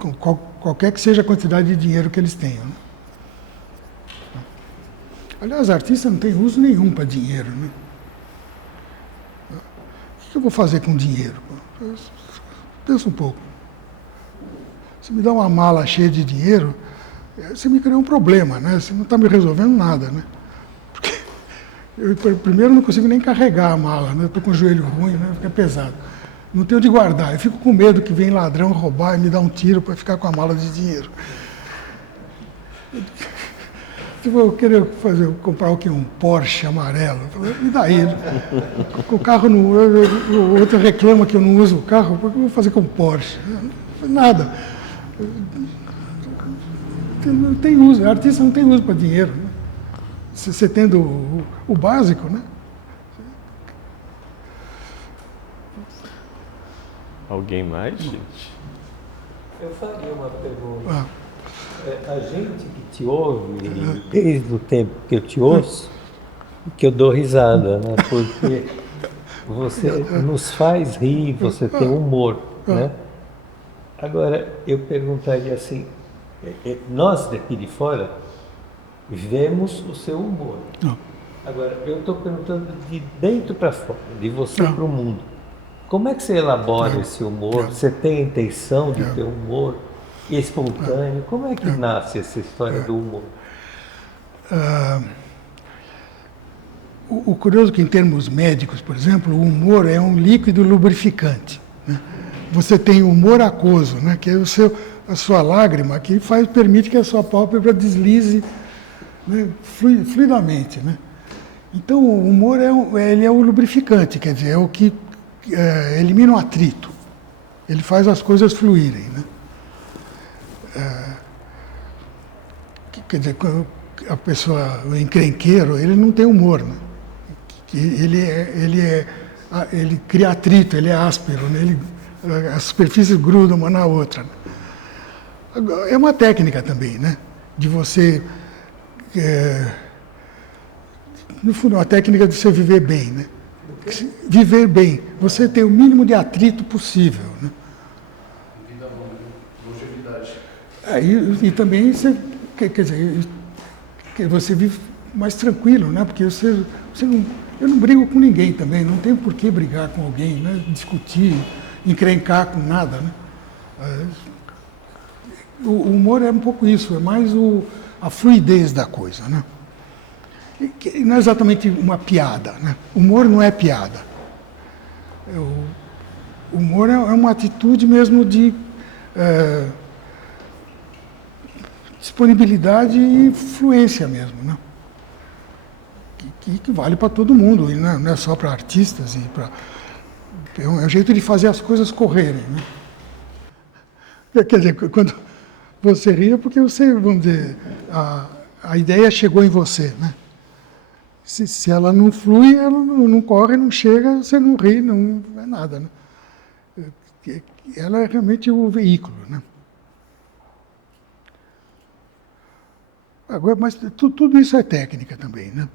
qualquer que seja a quantidade de dinheiro que eles tenham. Né? Aliás, artista não tem uso nenhum para dinheiro. Né? O que eu vou fazer com dinheiro? Pensa um pouco. Se me dá uma mala cheia de dinheiro, você me cria um problema, né? Você não está me resolvendo nada. Né? Porque primeiro, não consigo nem carregar a mala, né? Estou com o joelho ruim, né? Fica pesado. Não tenho de guardar. Eu fico com medo que venha ladrão roubar e me dar um tiro para ficar com a mala de dinheiro. Se eu querer comprar um Porsche amarelo, e daí? O carro não. O outro reclama que eu não uso o carro, o que eu vou fazer com o Porsche? Nada. Não tem uso, o artista não tem uso para dinheiro. Né? Você tendo o básico, né? Alguém mais, gente? Eu faria uma pergunta. A gente que te ouve, desde o tempo que eu te ouço, que eu dou risada, né? Porque você nos faz rir, você tem humor, né? Agora, eu perguntaria assim, nós daqui de fora vemos o seu humor. Agora, eu estou perguntando de dentro para fora, de você para o mundo. Como é que você elabora esse humor? Você tem a intenção de ter humor espontâneo? Como é que nasce essa história do humor? O curioso é que, em termos médicos, por exemplo, o humor é um líquido lubrificante, né? Você tem o humor aquoso, né, que é a sua lágrima, que permite que a sua pálpebra deslize, né, fluidamente, né? Então, o humor ele é o lubrificante, quer dizer, é o que elimina o atrito. Ele faz as coisas fluírem, né? Quer dizer, a pessoa, o encrenqueiro, ele não tem humor, né? Ele cria atrito, ele é áspero, né? As superfícies grudam uma na outra. É uma técnica também, né? De você... no fundo, é uma técnica de você viver bem, né? Viver bem. Você tem o mínimo de atrito possível, né? Vida longa, longevidade. E também você, quer dizer, você vive mais tranquilo, né? Porque eu não brigo com ninguém também, não tenho por que brigar com alguém, né? Discutir, encrencar com nada, né? O humor é um pouco isso, é mais a fluidez da coisa, né? Que não é exatamente uma piada, né? O humor não é piada. O humor é uma atitude mesmo de disponibilidade e fluência mesmo, né? Que vale para todo mundo, e não é só para artistas. É um jeito de fazer as coisas correrem, né? Quer dizer, quando você ri é porque você, vamos dizer, a ideia chegou em você, né? Se ela não flui, ela não corre, não chega, você não ri, não é nada, né? Ela é realmente o veículo, né? Agora, mas tudo isso é técnica também, né?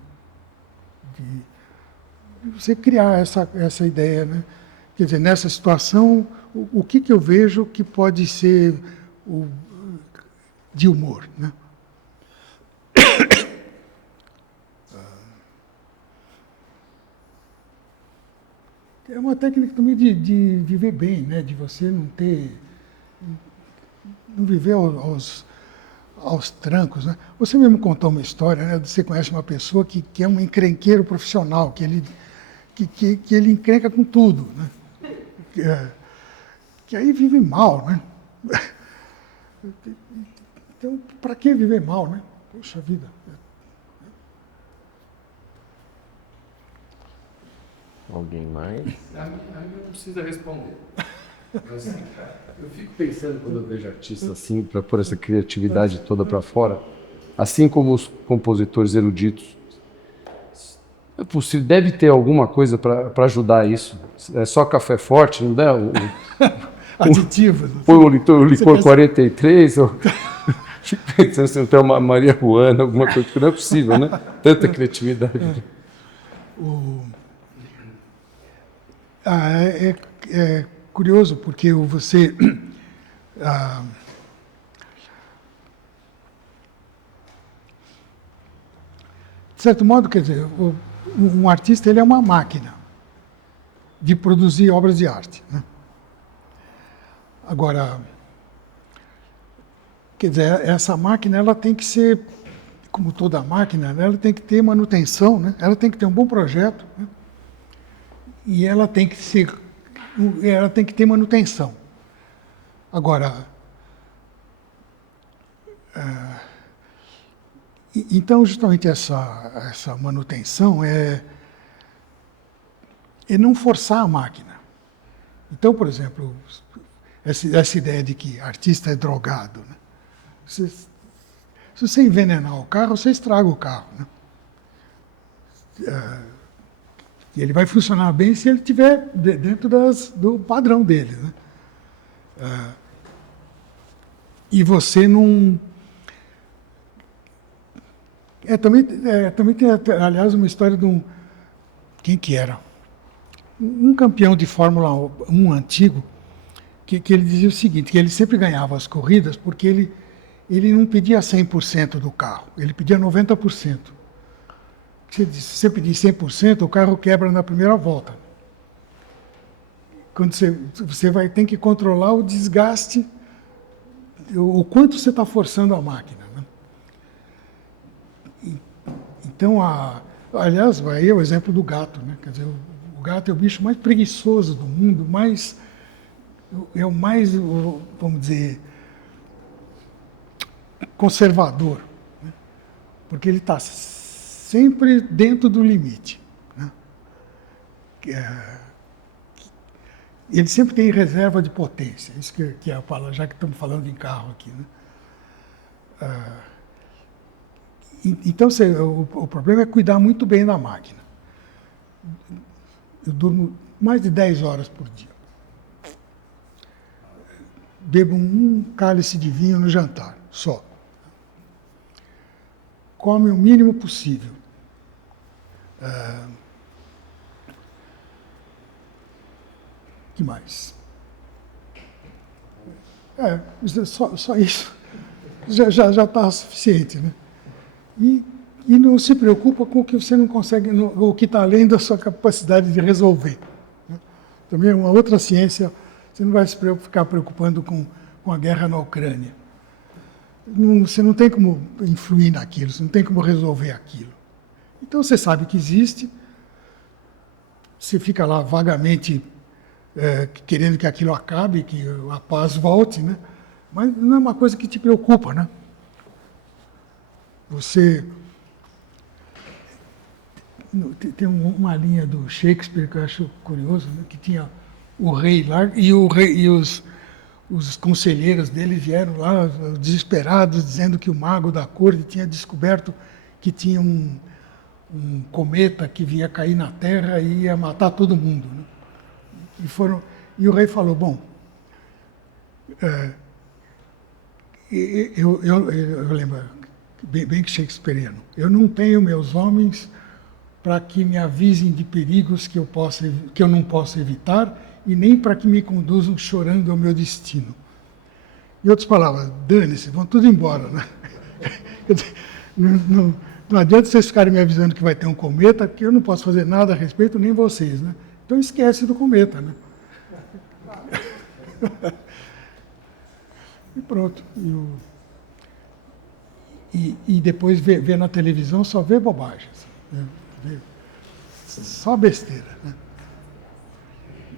De você criar essa ideia, né? Quer dizer, nessa situação, o que eu vejo que pode ser de humor, né? É uma técnica também de viver bem, né? De você não viver aos trancos, né? Você mesmo contou uma história, né? Você conhece uma pessoa que é um encrenqueiro profissional, que ele encrenca com tudo, né? Que aí vive mal, né? Então, para que viver mal, né? Poxa vida. Alguém mais? A mim não precisa responder. Mas, eu fico pensando quando eu vejo artistas assim, para pôr essa criatividade toda para fora, assim como os compositores eruditos, é possível, deve ter alguma coisa para ajudar isso. É só café forte, não é? Aditivos. Põe o licor 43, ou... Fico pensando se não tem uma Maria Juana, alguma coisa, que não é possível, né? Tanta criatividade. É curioso, porque você... de certo modo, quer dizer, um artista ele é uma máquina de produzir obras de arte, né? Agora, quer dizer, essa máquina ela tem que ser, como toda máquina, ela tem que ter manutenção, né? Ela tem que ter um bom projeto, né? E ela tem que ter manutenção. Agora, então justamente essa manutenção é não forçar a máquina. Então, por exemplo, essa ideia de que artista é drogado, né? Se você envenenar o carro, você estraga o carro, né? E ele vai funcionar bem se ele estiver dentro do padrão dele, né? E você não... também tem, aliás, uma história de um... Quem que era? um campeão de Fórmula 1 antigo, que ele dizia o seguinte, que ele sempre ganhava as corridas porque ele não pedia 100% do carro, ele pedia 90%. Se você pedir 100%, o carro quebra na primeira volta. Quando você vai ter que controlar o desgaste, o quanto você está forçando a máquina. Né? Então, aliás, aí é o exemplo do gato. Né? Quer dizer, o gato é o bicho mais preguiçoso do mundo, é o mais, vamos dizer, conservador. Né? Porque ele está sempre dentro do limite. Né? Ele sempre tem reserva de potência, isso que é a palavra, já que estamos falando em carro aqui. Né? Então, o problema é cuidar muito bem da máquina. Eu durmo mais de 10 horas por dia. Bebo um cálice de vinho no jantar, só. Come o mínimo possível. Que mais? Só isso já está suficiente, né? E não se preocupa com o que você não consegue, o que está além da sua capacidade de resolver. Né? Também é uma outra ciência, você não vai ficar preocupando com a guerra na Ucrânia. Você não tem como influir naquilo, você não tem como resolver aquilo. Então você sabe que existe, você fica lá vagamente querendo que aquilo acabe, que a paz volte, né? Mas não é uma coisa que te preocupa, né? Você... Tem uma linha do Shakespeare que eu acho curioso, né? Que tinha o rei lá e os conselheiros dele vieram lá desesperados, dizendo que o mago da corte tinha descoberto que tinha um cometa que vinha cair na Terra e ia matar todo mundo. Né? E o rei falou, bom, eu lembro, bem que shakespeariano, eu não tenho meus homens para que me avisem de perigos que eu não posso evitar e nem para que me conduzam chorando ao meu destino. Em outras palavras, dane-se, vão tudo embora. Né? Não adianta vocês ficarem me avisando que vai ter um cometa, que eu não posso fazer nada a respeito, nem vocês. Né? Então esquece do cometa. Né? E pronto. E depois vê na televisão, só vê bobagens. Né? Só besteira. Né?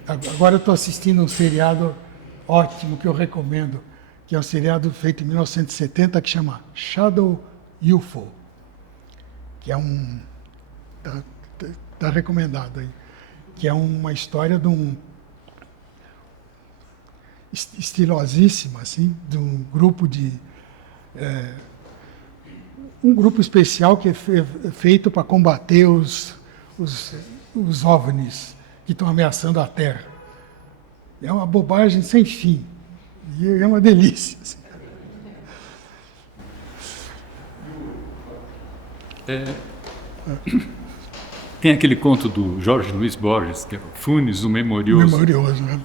Agora eu estou assistindo um seriado ótimo que eu recomendo, que é um seriado feito em 1970 que chama Shadow UFO, que é tá recomendado aí, que é uma história de estilosíssima, assim, de um grupo um grupo especial que é feito para combater os OVNIs que estão ameaçando a Terra. É uma bobagem sem fim. E é uma delícia. Assim. Tem aquele conto do Jorge Luiz Borges, que é o Funes, o Memorioso. Memorioso, né?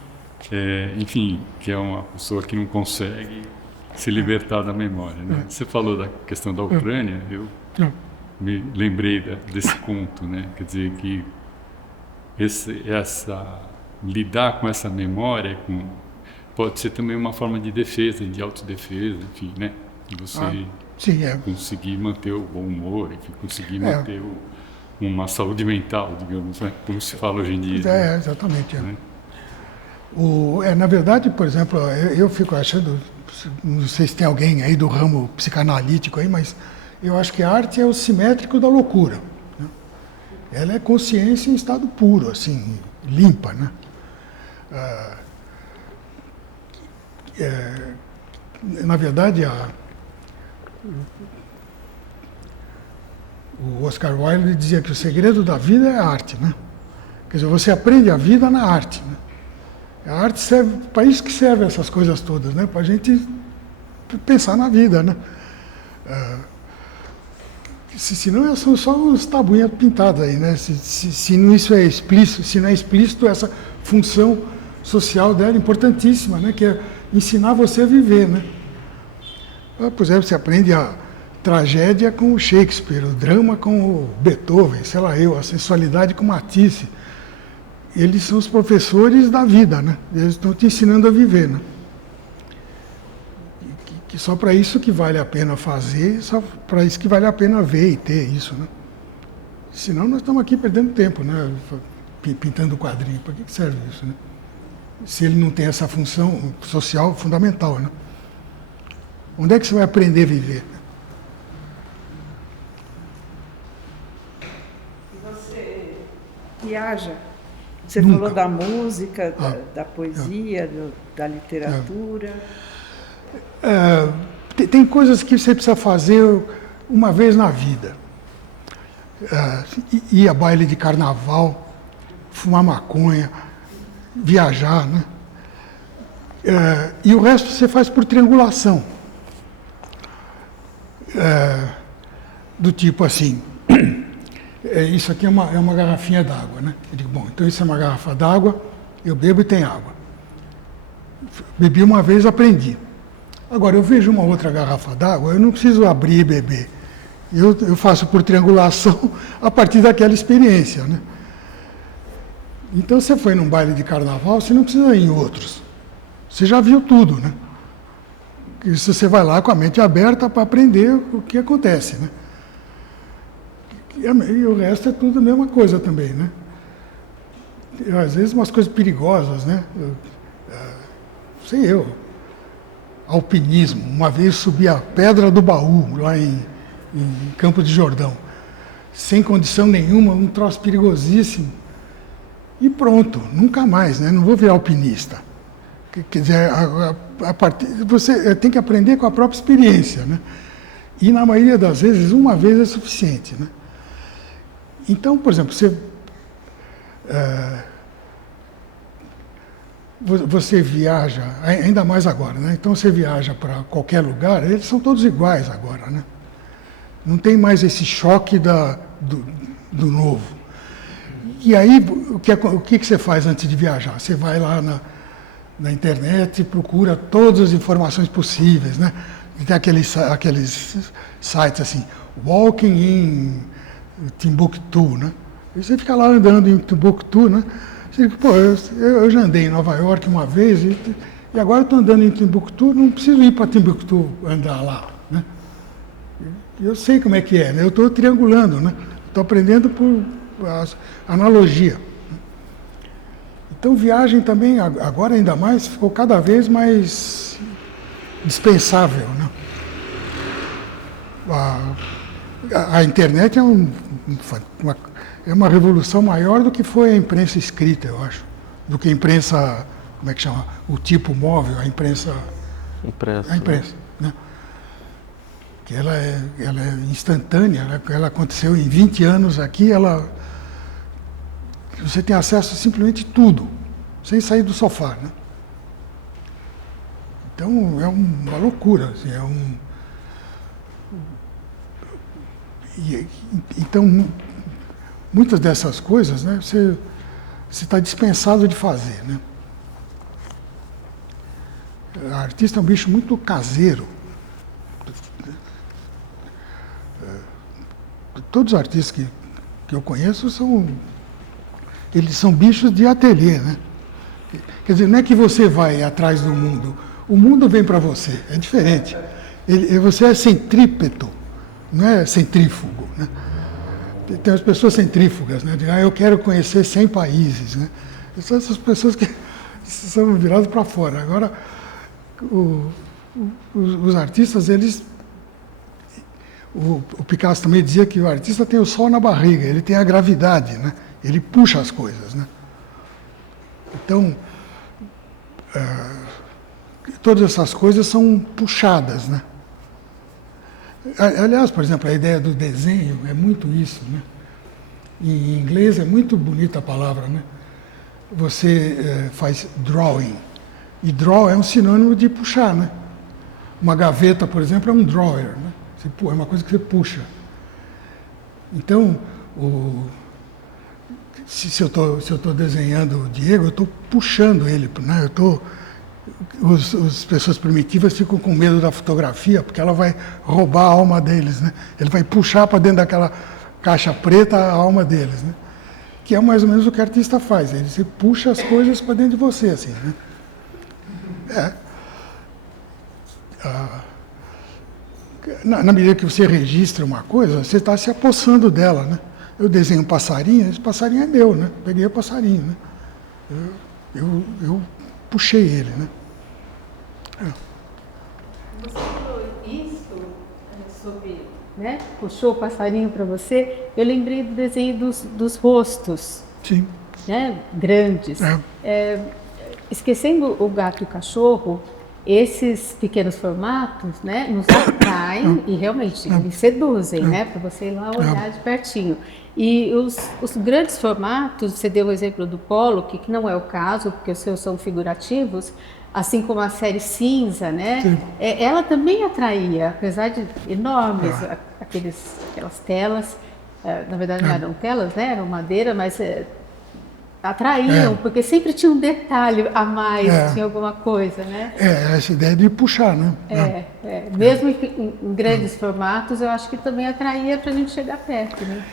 Enfim, que é uma pessoa que não consegue se libertar da memória. Né? Você falou da questão da Ucrânia, eu me lembrei desse conto, né? Quer dizer que lidar com essa memória pode ser também uma forma de defesa, de autodefesa, enfim, né? De você conseguir manter o bom humor, enfim, conseguir manter uma saúde mental, digamos, né? Como se fala hoje em dia. Exatamente. Né? Na verdade, por exemplo, eu fico achando, não sei se tem alguém aí do ramo psicanalítico aí, mas eu acho que a arte é o simétrico da loucura. Né? Ela é consciência em estado puro, assim, limpa, né? Na verdade, o Oscar Wilde dizia que o segredo da vida é a arte, né? Quer dizer, você aprende a vida na arte, né? A arte serve, para isso que servem essas coisas todas, né? Para a gente pensar na vida, né? Senão são só uns tabuinhas pintadas aí, né? Se não isso é explícito, se não é explícito essa função social dela importantíssima, né? Que é ensinar você a viver, né? Por exemplo, você aprende a tragédia com o Shakespeare, o drama com o Beethoven, sei lá eu, a sensualidade com Matisse. Eles são os professores da vida, né? Eles estão te ensinando a viver, né? Que só para isso que vale a pena fazer, só para isso que vale a pena ver e ter isso, né? Senão nós estamos aqui perdendo tempo, né? Pintando quadrinho. Para que serve isso, né? Se ele não tem essa função social fundamental, né? Onde é que você vai aprender a viver? Você viaja? Você Nunca. falou da música, da poesia, da literatura. Tem coisas que você precisa fazer uma vez na vida. Ir a baile de carnaval, fumar maconha, viajar, né? E o resto você faz por triangulação. Do tipo assim, isso aqui é uma garrafinha d'água, né? Eu digo, bom, então isso é uma garrafa d'água, eu bebo e tem água. Bebi uma vez, aprendi. Agora, eu vejo uma outra garrafa d'água, eu não preciso abrir e beber. Eu faço por triangulação a partir daquela experiência, né? Então, você foi num baile de carnaval, você não precisa ir em outros. Você já viu tudo, né? Isso você vai lá com a mente aberta para aprender o que acontece, né? E o resto é tudo a mesma coisa também, né? Às vezes umas coisas perigosas, né? Sei eu. Alpinismo. Uma vez subi a Pedra do Baú, lá em Campos de Jordão. Sem condição nenhuma, um troço perigosíssimo. E pronto, nunca mais, né? Não vou virar alpinista. Quer dizer, você tem que aprender com a própria experiência, né? E na maioria das vezes, uma vez é suficiente, né? Então, por exemplo, você viaja, ainda mais agora, né? Então você viaja para qualquer lugar, eles são todos iguais agora, né? Não tem mais esse choque do novo. E aí, o que você faz antes de viajar? Você vai lá na internet e procura todas as informações possíveis, né? Tem aqueles sites assim, Walking in Timbuktu, né? E você fica lá andando em Timbuktu, né? Você diz, pô, eu já andei em Nova York uma vez e agora estou andando em Timbuktu, não preciso ir para Timbuktu andar lá, né? Eu sei como é que é, né? Eu estou triangulando, né? Estou aprendendo por analogia. Então, viagem também, agora ainda mais, ficou cada vez mais dispensável, né? A internet é uma revolução maior do que foi a imprensa escrita, eu acho. Do que a imprensa, como é que chama? O tipo móvel, a imprensa. Impresso. A imprensa, né? Que ela é instantânea, ela aconteceu em 20 anos aqui, você tem acesso a simplesmente tudo, sem sair do sofá, né? Então, é uma loucura, assim, então, muitas dessas coisas, né, você está dispensado de fazer, né? O artista é um bicho muito caseiro. Todos os artistas que eu conheço eles são bichos de ateliê, né? Quer dizer, não é que você vai atrás do mundo, o mundo vem para você, é diferente. Você é centrípeto, não é centrífugo, né? Tem as pessoas centrífugas, né? Eu quero conhecer 100 países, né? São essas pessoas que são viradas para fora. Agora, os artistas, o Picasso também dizia que o artista tem o sol na barriga, ele tem a gravidade, né? Ele puxa as coisas, né? Então, todas essas coisas são puxadas, né? Aliás, por exemplo, a ideia do desenho é muito isso, né? Em inglês é muito bonita a palavra, né? Você faz drawing, e draw é um sinônimo de puxar, né? Uma gaveta, por exemplo, é um drawer, né? É uma coisa que você puxa. Então, se eu estou desenhando o Diego, eu estou puxando ele, né? As pessoas primitivas ficam com medo da fotografia, porque ela vai roubar a alma deles, né? Ele vai puxar para dentro daquela caixa preta a alma deles, né? Que é mais ou menos o que o artista faz, ele puxa as coisas para dentro de você, assim, né? Na medida que você registra uma coisa, você está se apossando dela, né? Eu desenho um passarinho, esse passarinho é meu, né? Peguei o passarinho, né? Eu puxei ele, né? Você falou isso sobre, né? Puxou o passarinho para você. Eu lembrei do desenho dos rostos, Sim. né? Grandes. Esquecendo o gato e o cachorro, esses pequenos formatos, né, nos atraem e realmente eles seduzem, né, para você ir lá olhar de pertinho. E os grandes formatos, você deu o exemplo do Pollock, que não é o caso, porque os seus são figurativos, assim como a série cinza, né, ela também atraía, apesar de enormes, aquelas telas, na verdade não eram telas, né, eram madeira, mas atraíam, porque sempre tinha um detalhe a mais, tinha alguma coisa, né? Essa ideia de puxar, né? Mesmo em grandes formatos, eu acho que também atraía para a gente chegar perto, né?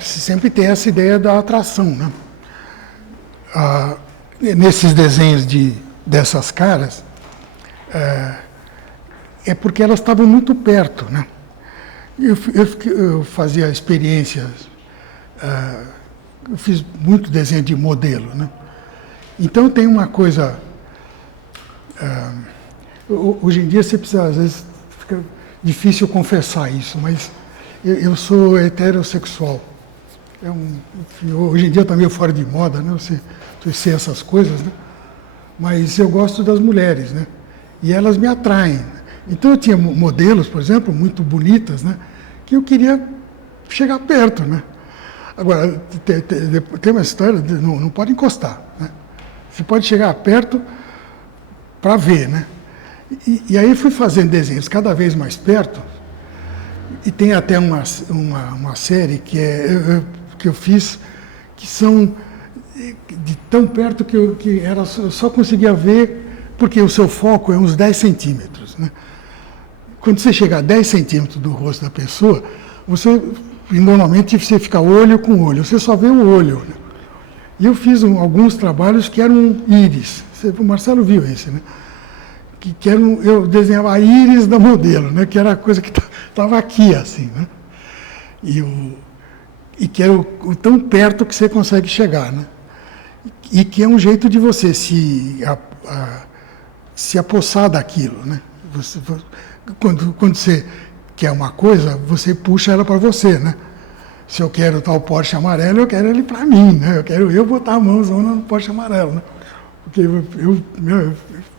Sempre tem essa ideia da atração, né? Nesses desenhos dessas caras, é porque elas estavam muito perto, né? Eu fazia experiências, eu fiz muito desenho de modelo, né? Então tem uma coisa, hoje em dia você precisa, às vezes fica difícil confessar isso, mas eu sou heterossexual. Enfim, hoje em dia está meio fora de moda, né? Você sei essas coisas, né? Mas eu gosto das mulheres, né? E elas me atraem. Então eu tinha modelos, por exemplo, muito bonitas, né? Que eu queria chegar perto, né? Agora, tem uma história, não pode encostar, né? Você pode chegar perto para ver, né? E aí fui fazendo desenhos cada vez mais perto, e tem até uma série que eu fiz, que são de tão perto que eu só conseguia ver, porque o seu foco é uns 10 centímetros, né? Quando você chega a 10 centímetros do rosto da pessoa, normalmente você fica olho com olho, você só vê o olho, né? E eu fiz alguns trabalhos que eram íris. O Marcelo viu esse, né? Eu desenhava a íris da modelo, né? Que era a coisa que estava aqui, assim, né? E que era o tão perto que você consegue chegar, né? E que é um jeito de você se apossar daquilo, né? Quando você quer uma coisa, você puxa ela para você, né? Se eu quero tal Porsche amarelo, eu quero ele para mim, né? Eu quero botar a mãozona no Porsche amarelo, né? Porque eu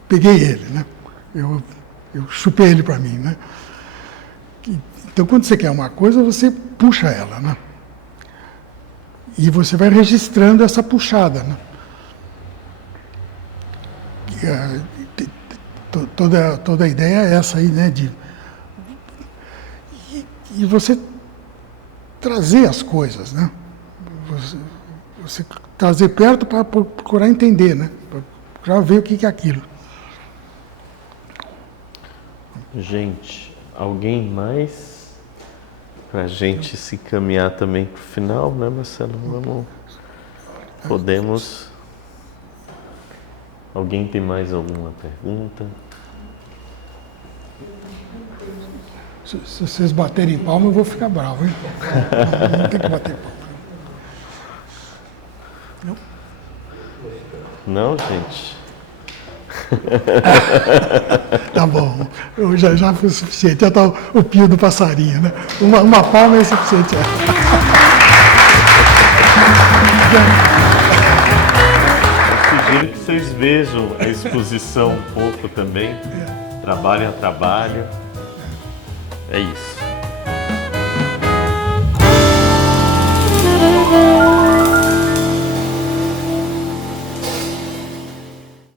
peguei ele, né? Eu chupei ele para mim, né? Então, quando você quer uma coisa, você puxa ela, né? E você vai registrando essa puxada, né? Toda a ideia é essa aí, né? E você trazer as coisas, né? Você trazer perto para procurar entender, né? Para procurar ver o que é aquilo. Gente, alguém mais? Para a gente se caminhar também para o final, né, Marcelo? Podemos. Alguém tem mais alguma pergunta? Se vocês baterem palma, eu vou ficar bravo, hein? Não tem que bater palma. Não, gente? Tá bom, eu já foi o suficiente. Já tá o pio do passarinho, né? Uma palma é suficiente. Eu sugiro que vocês vejam a exposição um pouco também. Trabalho a trabalho. É isso.